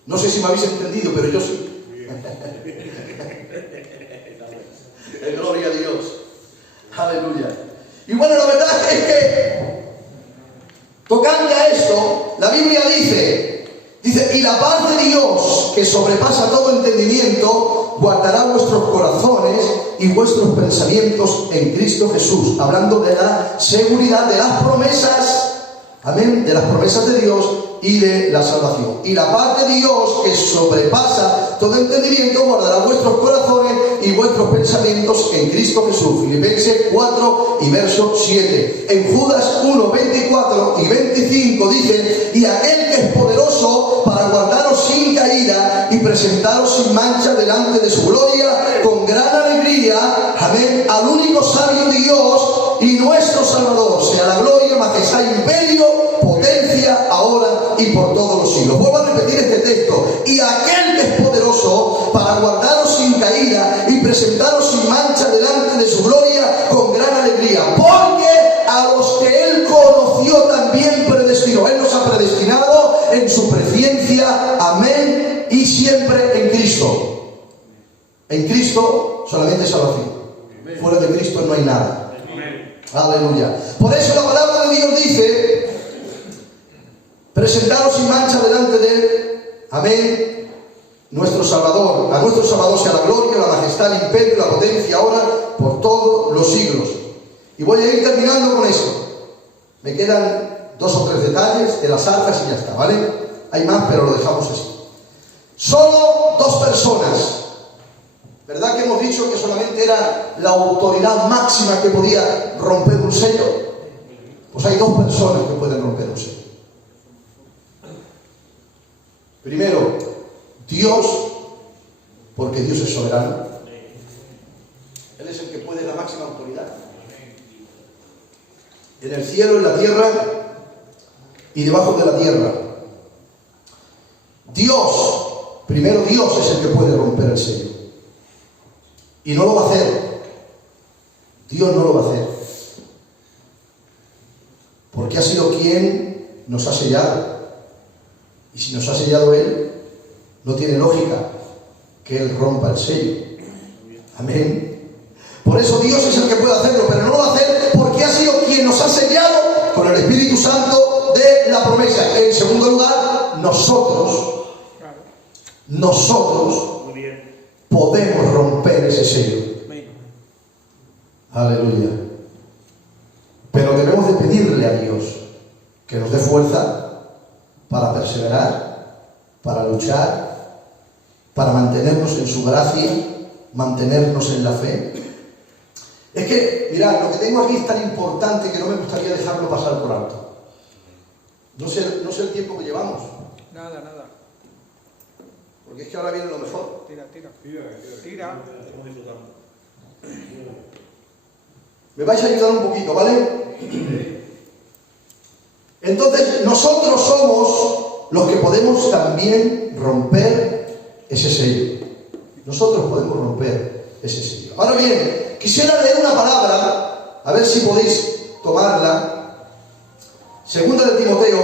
No sé si me habéis entendido, pero yo sí. Gloria a Dios. Aleluya. Y bueno, la verdad es que, tocante a esto, la Biblia dice, y la paz de Dios, que sobrepasa todo entendimiento, guardará vuestros corazones y vuestros pensamientos en Cristo Jesús. Hablando de la seguridad de las promesas, amén, de las promesas de Dios y de la salvación. Y la paz de Dios, que sobrepasa todo entendimiento, guardará vuestros corazones y vuestros pensamientos en Cristo Jesús. Filipenses 4 y verso 7. En Judas 1, 24 y 25 dice: y aquel que es poderoso para guardaros sin caída y presentaros sin mancha delante de su gloria con gran alegría, amén, al único sabio Dios y nuestro Salvador, sea la gloria, majestad, imperio, potencia, ahora y por todos los siglos. Vuelvo a repetir este texto: y aquel que es poderoso para guardaros sin caída y presentaros sin mancha delante de su gloria con gran alegría, porque a los que Él conoció también predestinó. Él nos ha predestinado en su presciencia, amén, y siempre en Cristo. En Cristo solamente salvación. Fuera de Cristo no hay nada. Aleluya. Por eso la palabra de Dios dice: presentaros sin mancha delante de Él, amén, nuestro Salvador. A nuestro Salvador sea la gloria, la majestad, el imperio, la potencia, ahora por todos los siglos. Y voy a ir terminando con esto. Me quedan 2 o 3 detalles de las arcas y ya está, ¿vale? Hay más, pero lo dejamos así. Solo 2 personas. ¿Verdad que hemos dicho que solamente era la autoridad máxima que podía romper un sello? Pues hay 2 personas que pueden romper un sello. Primero, Dios, porque Dios es soberano. Él es el que puede la máxima autoridad. En el cielo, en la tierra y debajo de la tierra. Dios, primero Dios es el que puede romper el sello. Y no lo va a hacer. Dios no lo va a hacer. Porque ha sido quien nos ha sellado. Y si nos ha sellado Él, no tiene lógica que Él rompa el sello. Amén. Por eso Dios es el que puede hacerlo, pero no lo va a hacer porque ha sido quien nos ha sellado con el Espíritu Santo de la promesa. En segundo lugar, nosotros podemos romper ese sello. Aleluya. Pero debemos de pedirle a Dios que nos dé fuerza para perseverar, para luchar, para mantenernos en su gracia, mantenernos en la fe. Es que, mirad, lo que tengo aquí es tan importante que no me gustaría dejarlo pasar por alto. No sé el tiempo que llevamos. Nada. Porque es que ahora viene lo mejor. Tira. Me vais a ayudar un poquito, ¿vale? Entonces, nosotros somos los que podemos también romper ese sello. Nosotros podemos romper ese sello. Ahora bien, quisiera leer una palabra, a ver si podéis tomarla. Segunda de Timoteo,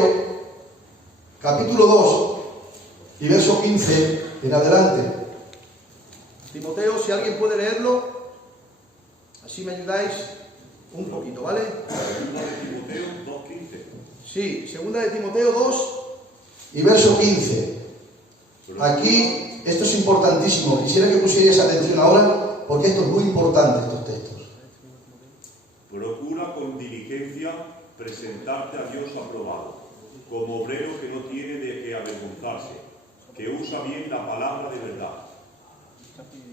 capítulo 2, y verso 15 en adelante. Timoteo, si alguien puede leerlo, así me ayudáis un poquito, ¿vale? Segunda de Timoteo 2:15. Sí, segunda de Timoteo 2 y verso 15. Aquí, esto es importantísimo. Quisiera que pusierais atención ahora, porque esto es muy importante, estos textos. Procura con diligencia presentarte a Dios aprobado, como obrero que no tiene de qué avergonzarse, que usa bien la palabra de verdad.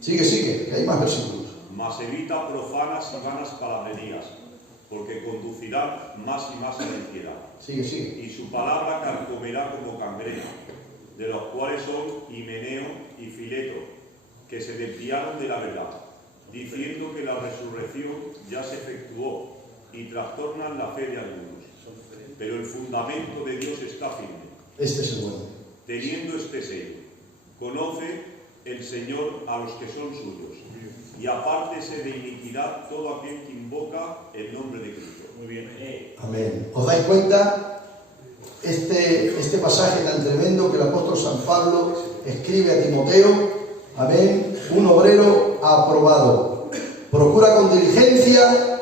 Sigue, que hay más versículos. Mas evita profanas y vanas palabrerías, porque conducirán más y más a la impiedad. Sigue. Y su palabra carcomerá como cangrena, de los cuales son Himeneo y Fileto, que se desviaron de la verdad, diciendo que la resurrección ya se efectuó, y trastornan la fe de algunos. Pero el fundamento de Dios está firme. Este es el bueno. Teniendo este sello, conoce el Señor a los que son suyos, y apártese de iniquidad todo aquel que invoca el nombre de Cristo. Muy bien. Amén. ¿Os dais cuenta? Este pasaje tan tremendo que el apóstol San Pablo escribe a Timoteo, amén, un obrero aprobado. Procura con diligencia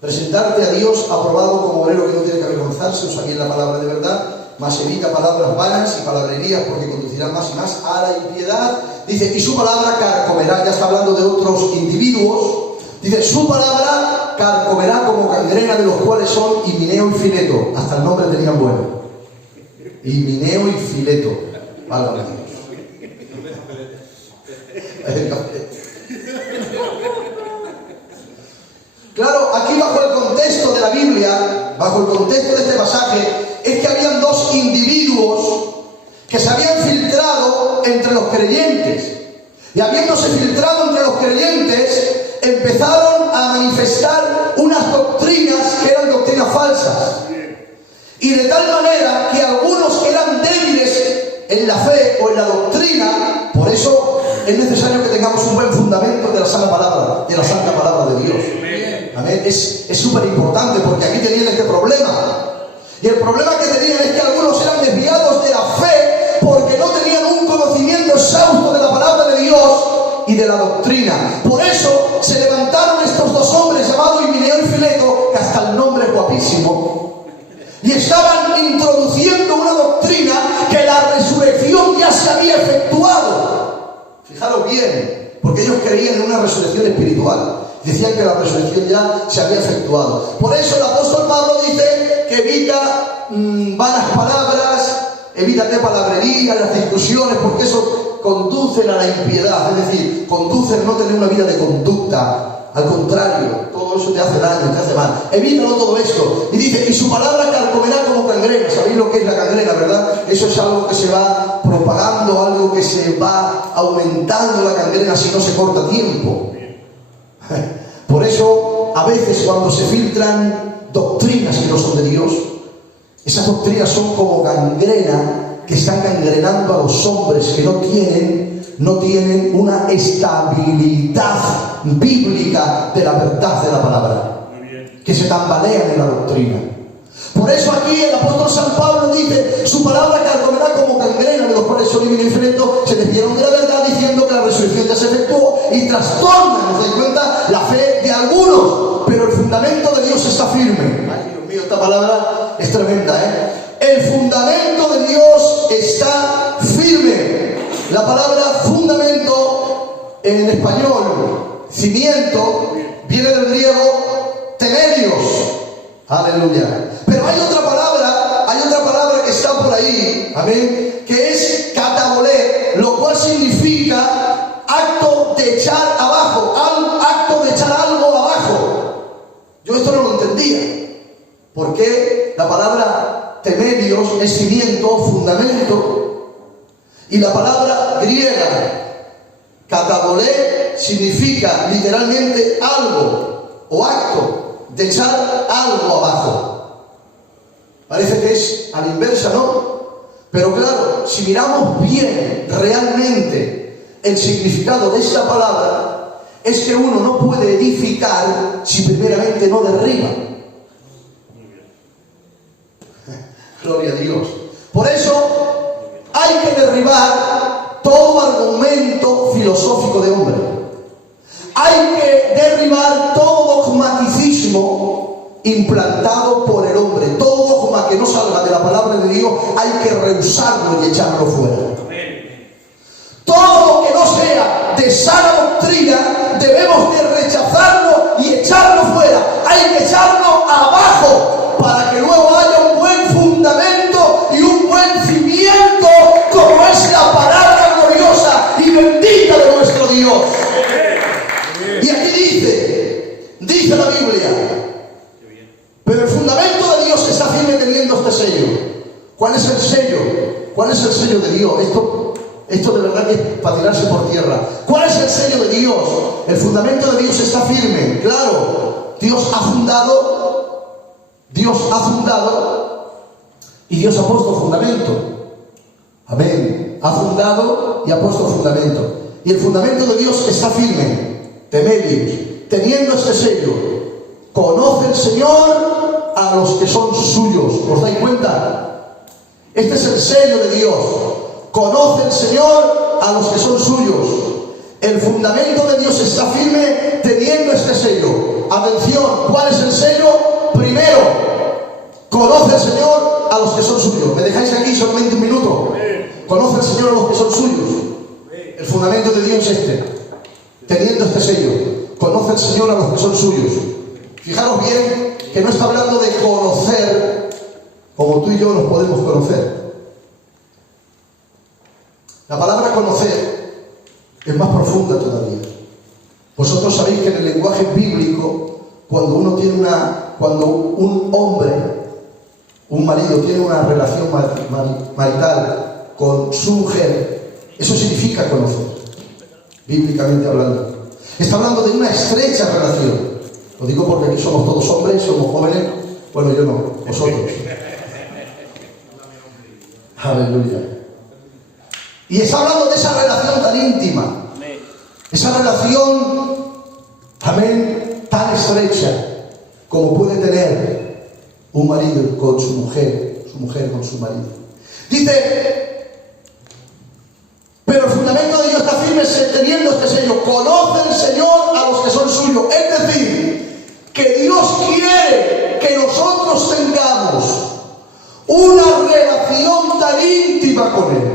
presentarte a Dios aprobado como obrero que no tiene que avergonzarse, usa bien la palabra de verdad, mas evita palabras vanas y palabrerías porque conducirán más y más a la impiedad. Dice, y su palabra carcomerá, ya está hablando de otros individuos, dice, su palabra carcomerá como gangrena, de los cuales son Himeneo y Fileto. Hasta el nombre tenían bueno. Himeneo y Fileto. Válgame Dios. Claro, aquí bajo el contexto de la Biblia, bajo el contexto de este pasaje, es que habían dos individuos que se habían filtrado entre los creyentes. Y habiéndose filtrado entre los creyentes, empezaron a manifestar unas doctrinas que eran doctrinas falsas. Y de tal manera que algunos que eran débiles en la fe o en la doctrina, por eso es necesario que tengamos un buen fundamento de la santa palabra, de la santa palabra de Dios. Amén. Es súper importante porque aquí tenían este problema. Y el problema que tenían es que algunos eran desviados de la fe porque no tenían un conocimiento exhausto de la palabra de Dios y de la doctrina. Por eso se levantaron estos dos hombres llamados Himeneo y Fileto, que hasta el nombre es guapísimo, y estaban introduciendo una doctrina que la resurrección ya se había efectuado. Fijaros bien, porque ellos creían en una resurrección espiritual. Decían que la resurrección ya se había efectuado. Por eso el apóstol Pablo dice que evita vanas palabras, evítate palabrerías, las discusiones, porque eso conducen a la impiedad. Es decir, conducen a no tener una vida de conducta. Al contrario, todo eso te hace daño, te hace mal. Evítalo todo esto. Y dice, y su palabra carcomerá como gangrena. ¿Sabéis lo que es la gangrena, verdad? Eso es algo que se va propagando, algo que se va aumentando la gangrena si no se corta a tiempo. Por eso, a veces cuando se filtran doctrinas que no son de Dios, esas doctrinas son como gangrena que están gangrenando a los hombres que no tienen una estabilidad bíblica de la verdad de la palabra, que se tambalean en la doctrina. Por eso aquí el apóstol San Pablo dice, su palabra carcomerá como gangrena, de los cuales son Himeneo y Fileto se desviaron de la verdad diciendo que la resurrección ya se efectuó y trastornan, ¿nos dais cuenta?, la fe de algunos, pero el fundamento de Dios está firme. Ay, Dios mío, esta palabra es tremenda, ¿eh? El fundamento de Dios está firme. La palabra fundamento en español, cimiento, viene del griego temelios. Aleluya. Pero hay otra palabra que está por ahí, amén, que es catabolé, lo cual significa acto de echar abajo, acto de echar algo abajo. Yo esto no lo entendía, porque la palabra temelios es cimiento, fundamento, y la palabra griega catabolé significa literalmente algo o acto de echar algo abajo. Parece que es a la inversa, ¿no? Pero claro, si miramos bien realmente el significado de esta palabra, es que uno no puede edificar si primeramente no derriba. Gloria a Dios. Por eso hay que derribar todo argumento filosófico de hombre. Hay que derribar todo dogmaticismo implantado por el hombre. Todo dogma que no salga de la palabra de Dios hay que rehusarlo y echarlo fuera. Todo lo que no sea de sana doctrina debemos de rechazarlo y echarlo fuera. Hay que echarlo abajo para que luego haya un buen fundamento y un buen cimiento como es la palabra gloriosa y bendita de nuestro Dios. Y aquí dice la Biblia, pero el fundamento de Dios está firme teniendo este sello. ¿Cuál es el sello? ¿Cuál es el sello de Dios? Esto de verdad es para tirarse por tierra. ¿Cuál es el sello de Dios? El fundamento de Dios está firme. Claro, Dios ha fundado y Dios ha puesto fundamento. Amén. ha fundado y ha puesto fundamento. Y el fundamento de Dios está firme. Temed, teniendo este sello, conoce el Señor a los que son suyos. ¿Os dais cuenta? Este es el sello de Dios. Conoce el Señor a los que son suyos. El fundamento de Dios está firme teniendo este sello. Atención, ¿cuál es el sello? Primero, conoce el Señor a los que son suyos. ¿Me dejáis aquí solamente un minuto? Conoce el Señor a los que son suyos. El fundamento de Dios es este. Teniendo este sello, conoce el Señor a los que son suyos. Fijaros bien que no está hablando de conocer como tú y yo nos podemos conocer. La palabra conocer es más profunda todavía. Vosotros sabéis que en el lenguaje bíblico, cuando un hombre, un marido, tiene una relación marital con su mujer, eso significa conocer, bíblicamente hablando. Está hablando de una estrecha relación. Lo digo porque aquí somos todos hombres, somos jóvenes. Bueno, yo no, vosotros. Aleluya. Y está hablando de esa relación tan íntima. Esa relación, amén, tan estrecha como puede tener un marido con su mujer con su marido. Dice, pero el fundamento de Dios está firme teniendo este sello. Conoce el Señor a los que son suyos. Es decir, que Dios quiere que nosotros tengamos una relación tan íntima con Él.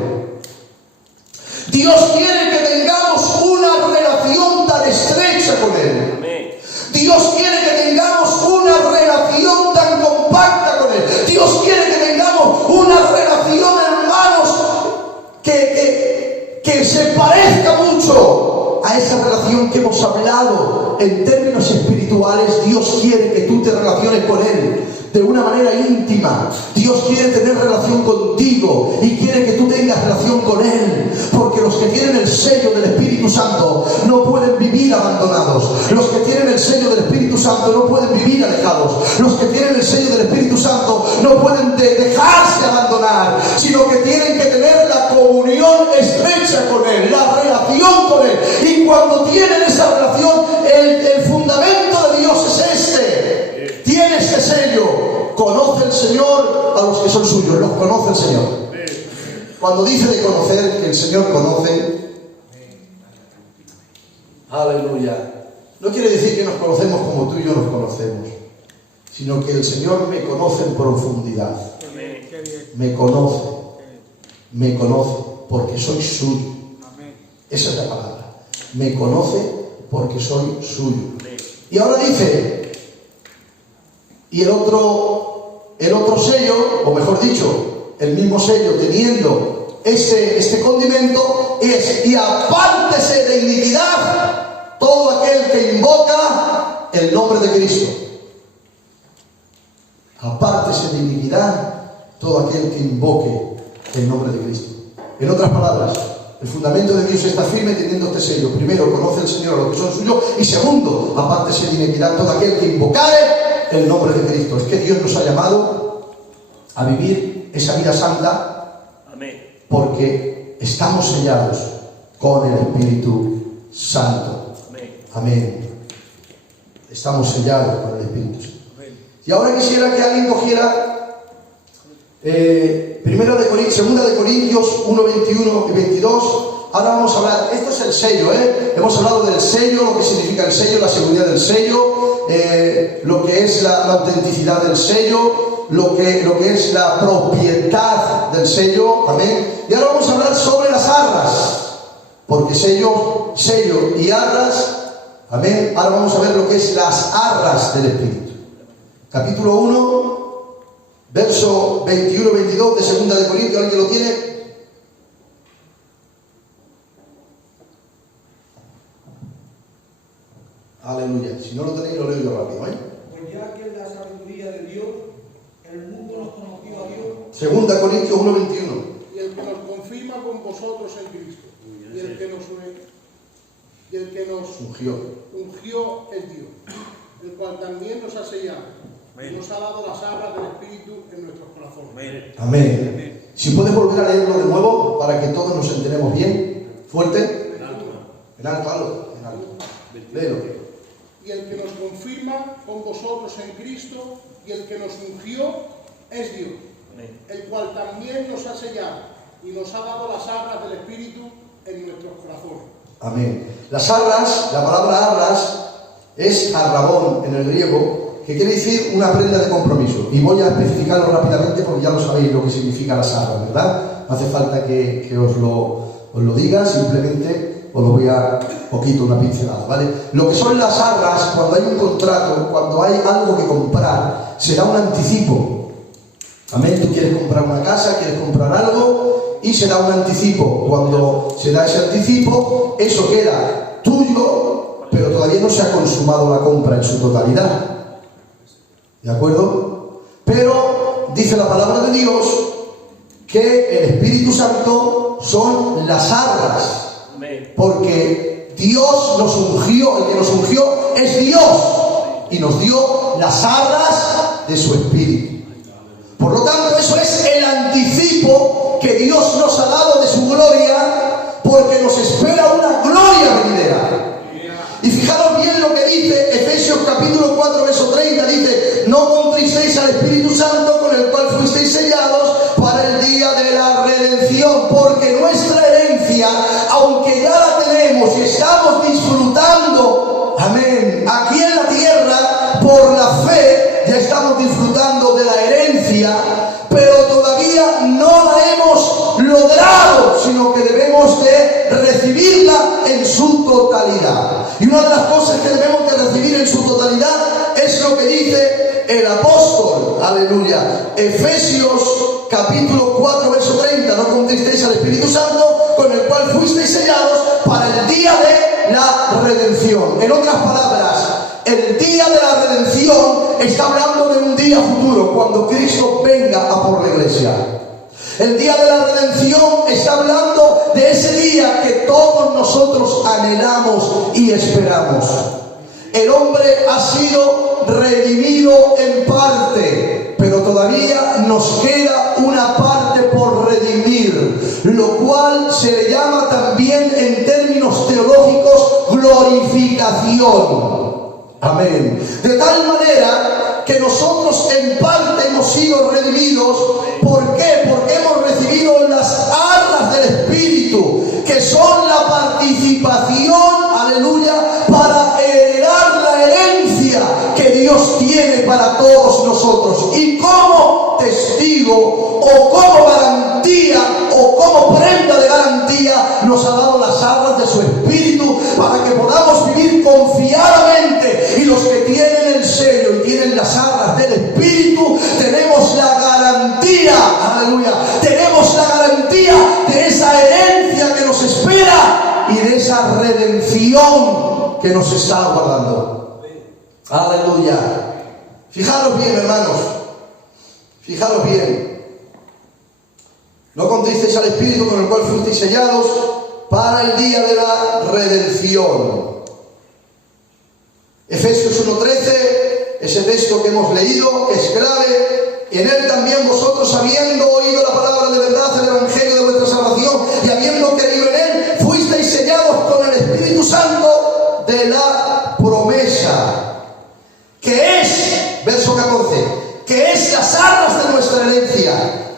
Dios quiere que tengamos una relación tan estrecha con Él. Dios quiere que tengamos una relación tan compacta con Él. Dios quiere que tengamos una relación, hermanos, que se parezca mucho a esa relación que hemos hablado en términos espirituales. Dios quiere que tú te relaciones con Él de una manera íntima. Dios quiere tener relación contigo y quiere que tú tengas relación con Él, porque los que tienen el sello del Espíritu Santo no pueden vivir abandonados. Los que tienen el sello del Espíritu Santo no pueden vivir alejados. Los que tienen el sello del Espíritu Santo no pueden dejarse abandonar, sino que tienen que tener la comunión estrecha con Él, la relación con Él. Y cuando tienen esa relación, el fundamento de Dios es este. Tiene este sello. Conoce el Señor a los que son suyos. Los conoce el Señor. Cuando dice de conocer, que el Señor conoce, aleluya, no quiere decir que nos conocemos como tú y yo nos conocemos, sino que el Señor me conoce en profundidad. Me conoce porque soy suyo. Esa es la palabra. Me conoce porque soy suyo. Y ahora dice, y el otro sello, o mejor dicho, el mismo sello teniendo este condimento es: y apártese de iniquidad todo aquel que invoca el nombre de Cristo. Apártese de iniquidad todo aquel que invoque el nombre de Cristo. En otras palabras, el fundamento de Dios está firme teniendo este sello. Primero, conoce el Señor a los que son suyos. Y segundo, apártese de iniquidad todo aquel que invocare el nombre de Cristo. Es que Dios nos ha llamado a vivir esa vida santa. Amén. Porque estamos sellados con el Espíritu Santo. Amén. Amén. Estamos sellados con el Espíritu Santo. Amén. Y ahora quisiera que alguien cogiera 2 de Corintios 1, 21 y 22. Ahora vamos a hablar, esto es el sello, hemos hablado del sello, lo que significa el sello, la seguridad del sello, lo que es la autenticidad del sello, lo que es la propiedad del sello, amén. Y ahora vamos a hablar sobre las arras, porque sello y arras, amén. Ahora vamos a ver lo que es las arras del Espíritu. Capítulo 1, verso 21-22 de 2 de Corintios, ¿alguien lo tiene? Aleluya. Si no lo tenéis, lo leo yo rápido, Pues ya que en la sabiduría de Dios, el mundo nos conoció a Dios. 2 Corintios 1:21. Y el que nos confirma con vosotros en Cristo. Y el que nos Ungió. ungió es Dios, el cual también nos ha sellado y nos ha dado las arras del Espíritu en nuestros corazones. Amén. Si puedes volver a leerlo de nuevo para que todos nos enteremos bien. Fuerte. En alto, algo. En alto. Léelo. Y el que nos confirma con vosotros en Cristo y el que nos ungió es Dios, el cual también nos ha sellado y nos ha dado las arras del Espíritu en nuestros corazones. Amén. Las arras, la palabra arras es arrabón en el griego, que quiere decir una prenda de compromiso. Y voy a especificarlo rápidamente porque ya lo sabéis lo que significa las arras, ¿verdad? No hace falta que os lo diga, simplemente os lo voy a poquito, una pincelada, ¿vale? Lo que son las arras, cuando hay un contrato, cuando hay algo que comprar, se da un anticipo. Amén. Tú quieres comprar una casa, quieres comprar algo y se da un anticipo. Cuando se da ese anticipo, eso queda tuyo, pero todavía no se ha consumado la compra en su totalidad. ¿De acuerdo? Pero dice la palabra de Dios que el Espíritu Santo son las arras. Porque Dios nos ungió, el que nos ungió es Dios y nos dio las arras de su Espíritu. Por lo tanto, eso es el anticipo que Dios nos ha dado de su gloria, porque nos espera una gloria venidera. Y fijaros bien lo que dice Efesios capítulo 4, verso 30, dice: no contristéis al Espíritu Santo, con el cual fuisteis sellados para el día de la redención, porque nuestra herencia, aunque ya la tenemos y estamos disfrutando, amén, aquí en la tierra, por la fe, ya estamos disfrutando de la herencia, pero todavía no la hemos logrado, sino que debemos de recibirla en su totalidad. Y una de las cosas que debemos de recibir en su totalidad es lo que dice el apóstol, aleluya, Efesios capítulo 4, verso 30: no contristéis al Espíritu Santo, con el cual fuisteis sellados para el día de la redención. En otras palabras, el día de la redención está hablando de un día futuro, cuando Cristo venga a por la iglesia. El día de la redención está hablando de ese día que todos nosotros anhelamos y esperamos. El hombre ha sido redimido en parte, pero todavía nos queda una parte por redimir, lo cual se le llama también en términos teológicos glorificación. Amén. De tal manera que nosotros en parte hemos sido redimidos. ¿Por qué? Porque hemos recibido las arras del Espíritu, que son la participación, aleluya, para heredar la herencia que Dios tiene para todos nosotros. Y como testigo, o como garantía, o como prenda de garantía, nos ha dado las arras de su Espíritu para que podamos vivir confiadamente. Y los que tienen el sello y tienen las arras del Espíritu, tenemos la garantía, aleluya, tenemos la garantía de esa herencia que nos espera y de esa redención que nos está aguardando. Aleluya. Fijaros bien, hermanos, fijaros bien. No contristéis al Espíritu, con el cual fuisteis sellados para el día de la redención. Efesios 1:13, ese texto que hemos leído, que es clave. Y en él también vosotros, habiendo oído la palabra de verdad, el evangelio de vuestra salvación, y habiendo creído en él, fuisteis sellados con el Espíritu Santo de la promesa, que es, verso 14, que es las arras de nuestra herencia,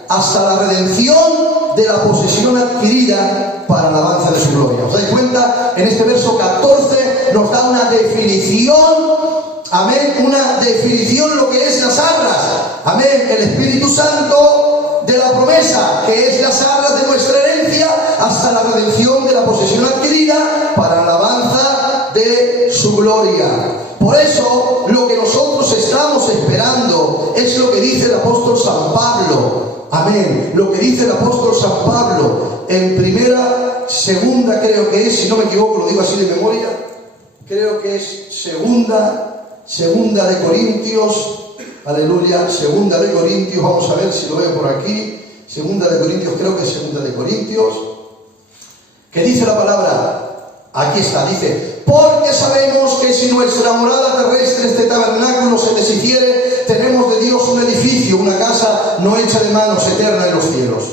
hasta la redención de la posesión adquirida para la alabanza de su gloria. ¿Os dais cuenta? En este verso 14 nos da una definición, amén, una definición lo que es las arras, amén, el Espíritu Santo de la promesa, que es las arras de nuestra herencia, hasta la redención de la posesión adquirida para la alabanza de su gloria. Por eso, lo que nosotros estamos esperando es lo que dice el apóstol San Pablo. Amén. Lo que dice el apóstol San Pablo en segunda, creo que es, si no me equivoco, lo digo así de memoria, creo que es segunda de Corintios, aleluya, segunda de Corintios, vamos a ver si lo veo por aquí, segunda de Corintios, creo que es segunda de Corintios, que dice la palabra, aquí está, dice: porque sabemos que si nuestra morada terrestre, este tabernáculo, se deshiciere, tenemos no hecha de manos, eterna en los cielos.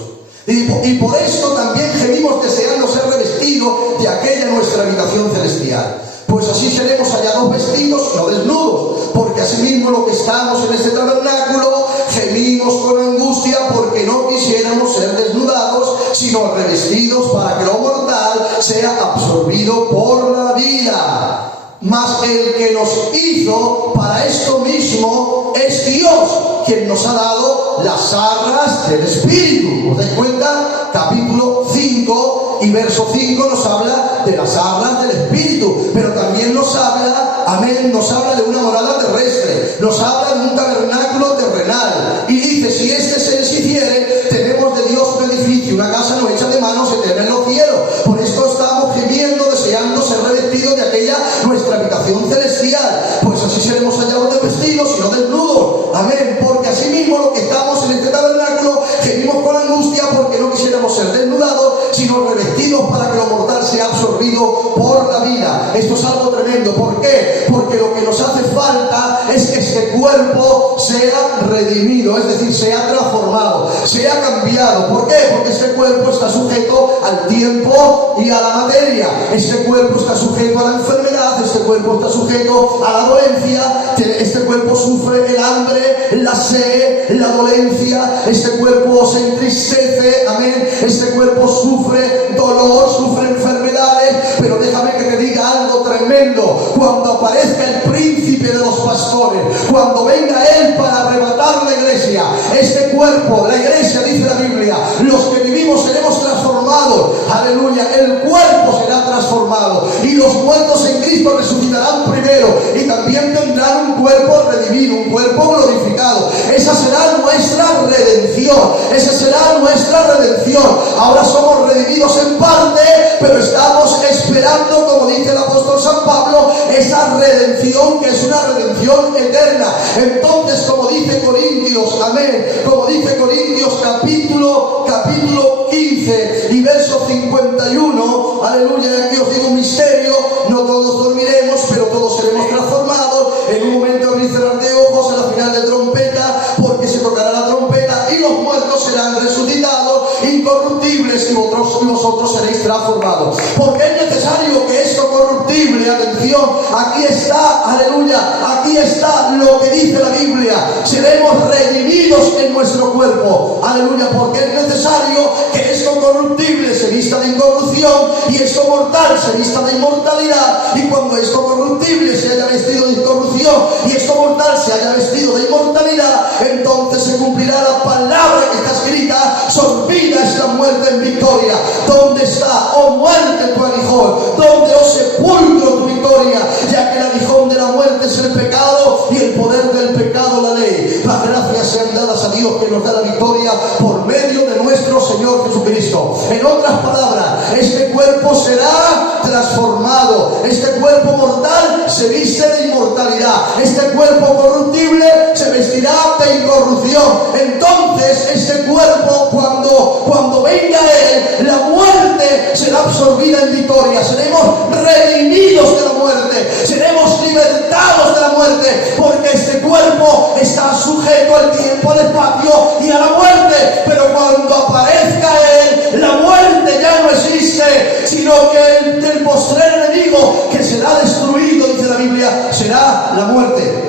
Y por esto también gemimos deseando ser revestidos de aquella nuestra habitación celestial. Pues así seremos hallados vestidos, no desnudos, porque asimismo lo que estamos en este tabernáculo gemimos con angustia porque no quisiéramos ser desnudados, sino revestidos para que lo mortal sea absorbido por la vida. Mas el que nos hizo para esto mismo es Dios, quien nos ha dado las arras del Espíritu. ¿Os dais cuenta? Capítulo 5 y verso 5 nos habla de las arras del Espíritu, pero también nos habla, amén, nos habla de una morada terrestre, nos habla de un tabernáculo terrenal, y dice, si este se deshiciere, tenemos de Dios un edificio, una casa no hecha de manos, eterna en los cielos. Por esto estamos gimiendo, deseando ser revestidos de aquella nuestra habitación celestial, pues así seremos hallados de vestidos y no desnudos, amén, porque así mismo lo que estamos en este tabernáculo gemimos con angustia porque no quisiéramos ser desnudados, sino revestidos para que lo mortal sea absorbido por la vida. Esto es algo tremendo. ¿Por qué? Porque lo que nos hace falta es que este cuerpo sea redimido, es decir, sea transformado, sea cambiado. ¿Por qué? Porque este cuerpo está sujeto al tiempo y a la materia. Este cuerpo está sujeto a la enfermedad, este cuerpo está sujeto a la dolencia, este cuerpo sufre el hambre, la sed, la dolencia, este cuerpo se entristece, amén, este cuerpo sufre dolor, sufre enfermedades, pero déjame que te diga algo tremendo. Cuando aparezca el príncipe de los pastores, cuando venga él para arrebatar la iglesia, este cuerpo, la iglesia, dice la Biblia, los que vivimos seremos transformados, aleluya, el cuerpo será transformado y los muertos en Cristo resucitarán primero y también tendrán un cuerpo redimido, un cuerpo glorificado. Esa será nuestra redención, esa será nuestra redención. Ahora somos redimidos en parte, pero estamos esperando, como dice el apóstol San Pablo, esa redención que es una redención eterna. Entonces, como dice Corintios, amén, como dice Corintios capítulo 15 y verso 51, aleluya, y aquí os digo un misterio, no todos dormiremos, pero todos seremos transformados en un momento abrir y cerrar de ojos, a la final de trompeta, porque se tocará la trompeta y los muertos serán resucitados incorruptibles y vosotros seréis transformados. Porque es necesario que esto corruptible, atención, aquí está, aleluya, aquí está lo que dice la Biblia, seremos redimidos en nuestro cuerpo, aleluya, porque es necesario que esto corruptible se vista de incorrupción y esto mortal se vista de inmortalidad, y cuando esto corruptible se haya vestido de incorrupción y esto mortal se haya vestido de inmortalidad, entonces se cumplirá la palabra que está escrita: sorbida es la muerte en victoria. ¿Dónde está, oh muerte, tu aguijón? ¿Dónde, oh sepulcro, tu victoria? Ya que el aguijón de la muerte es el pecado y el poder del pecado la ley. Las gracias sean dadas a Dios, que nos da la victoria por medio de nuestro Señor Jesucristo. En otras palabras, este cuerpo será transformado, este cuerpo mortal se viste de inmortalidad, este cuerpo corruptible se vestirá de incorrupción. Entonces este cuerpo, cuando venga él, la muerte será absorbida en victoria, seremos redimidos de la muerte, seremos libertados de la muerte, porque este cuerpo está sujeto al tiempo, al espacio y a la muerte. Pero cuando aparezca él, la muerte ya no existe, sino que el postrer enemigo que será destruido, dice la Biblia, será la muerte.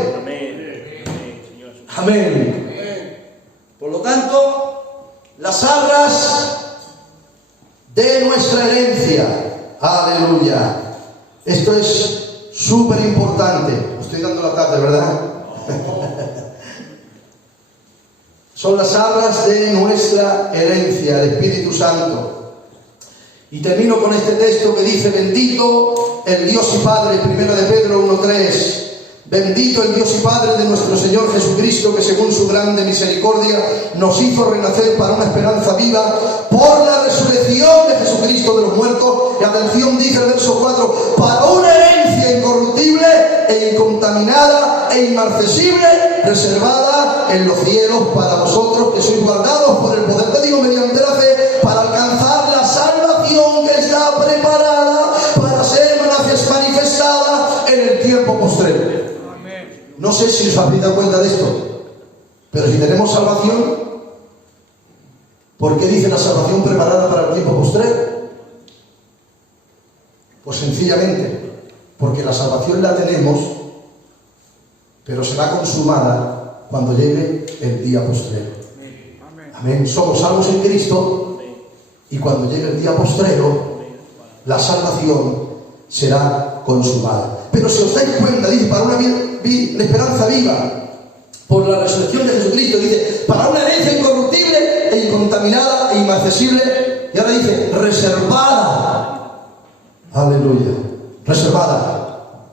Amén. Por lo tanto, las arras de nuestra herencia, aleluya, esto es súper importante. Estoy dando la tarde, ¿verdad? Son las arras de nuestra herencia, el Espíritu Santo. Y termino con este texto que dice: bendito el Dios y Padre, 1 de Pedro 1:3. Bendito el Dios y Padre de nuestro Señor Jesucristo, que según su grande misericordia nos hizo renacer para una esperanza viva por la resurrección de Jesucristo de los muertos. Y atención, dice el verso 4, para una herencia incorruptible e incontaminada e inmarcesible, reservada en los cielos para vosotros, que sois guardados por el poder de Dios mediante la fe, para alcanzar la salvación que está preparada para ser manifestada en el tiempo postrero. No sé si os habéis dado cuenta de esto, pero si tenemos salvación, ¿Por qué dice la salvación preparada para el tiempo postrero? Pues sencillamente, porque la salvación la tenemos, pero será consumada cuando llegue el día postrero. Amén. Somos salvos en Cristo y cuando llegue el día postrero, la salvación será consumada. Pero si os dais cuenta, dice, para una esperanza viva, por la resurrección de Jesucristo, dice, para una herencia incorruptible e incontaminada e inaccesible, y ahora dice, reservada. Aleluya. Reservada.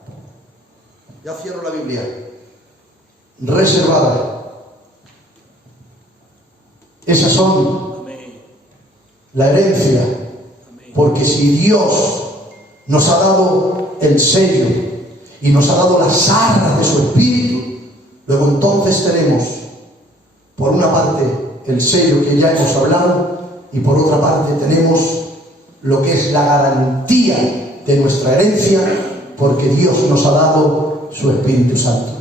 Ya cierro la Biblia. Reservada. Esas son la herencia. Porque si Dios nos ha dado el sello y nos ha dado las arras de su Espíritu, luego entonces tenemos, por una parte, el sello que ya hemos hablado, y por otra parte tenemos lo que es la garantía de nuestra herencia, porque Dios nos ha dado su Espíritu Santo.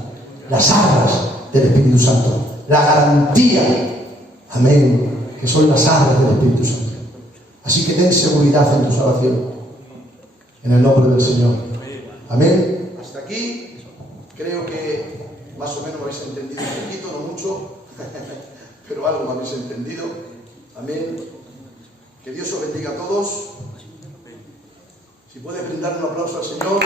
Las arras del Espíritu Santo. La garantía, amén, que son las arras del Espíritu Santo. Así que ten seguridad en tu salvación, en el nombre del Señor. Amén. Hasta aquí, creo que más o menos me habéis entendido un poquito, no mucho, pero algo me habéis entendido. Amén. Que Dios os bendiga a todos. Si puedes brindar un aplauso al Señor.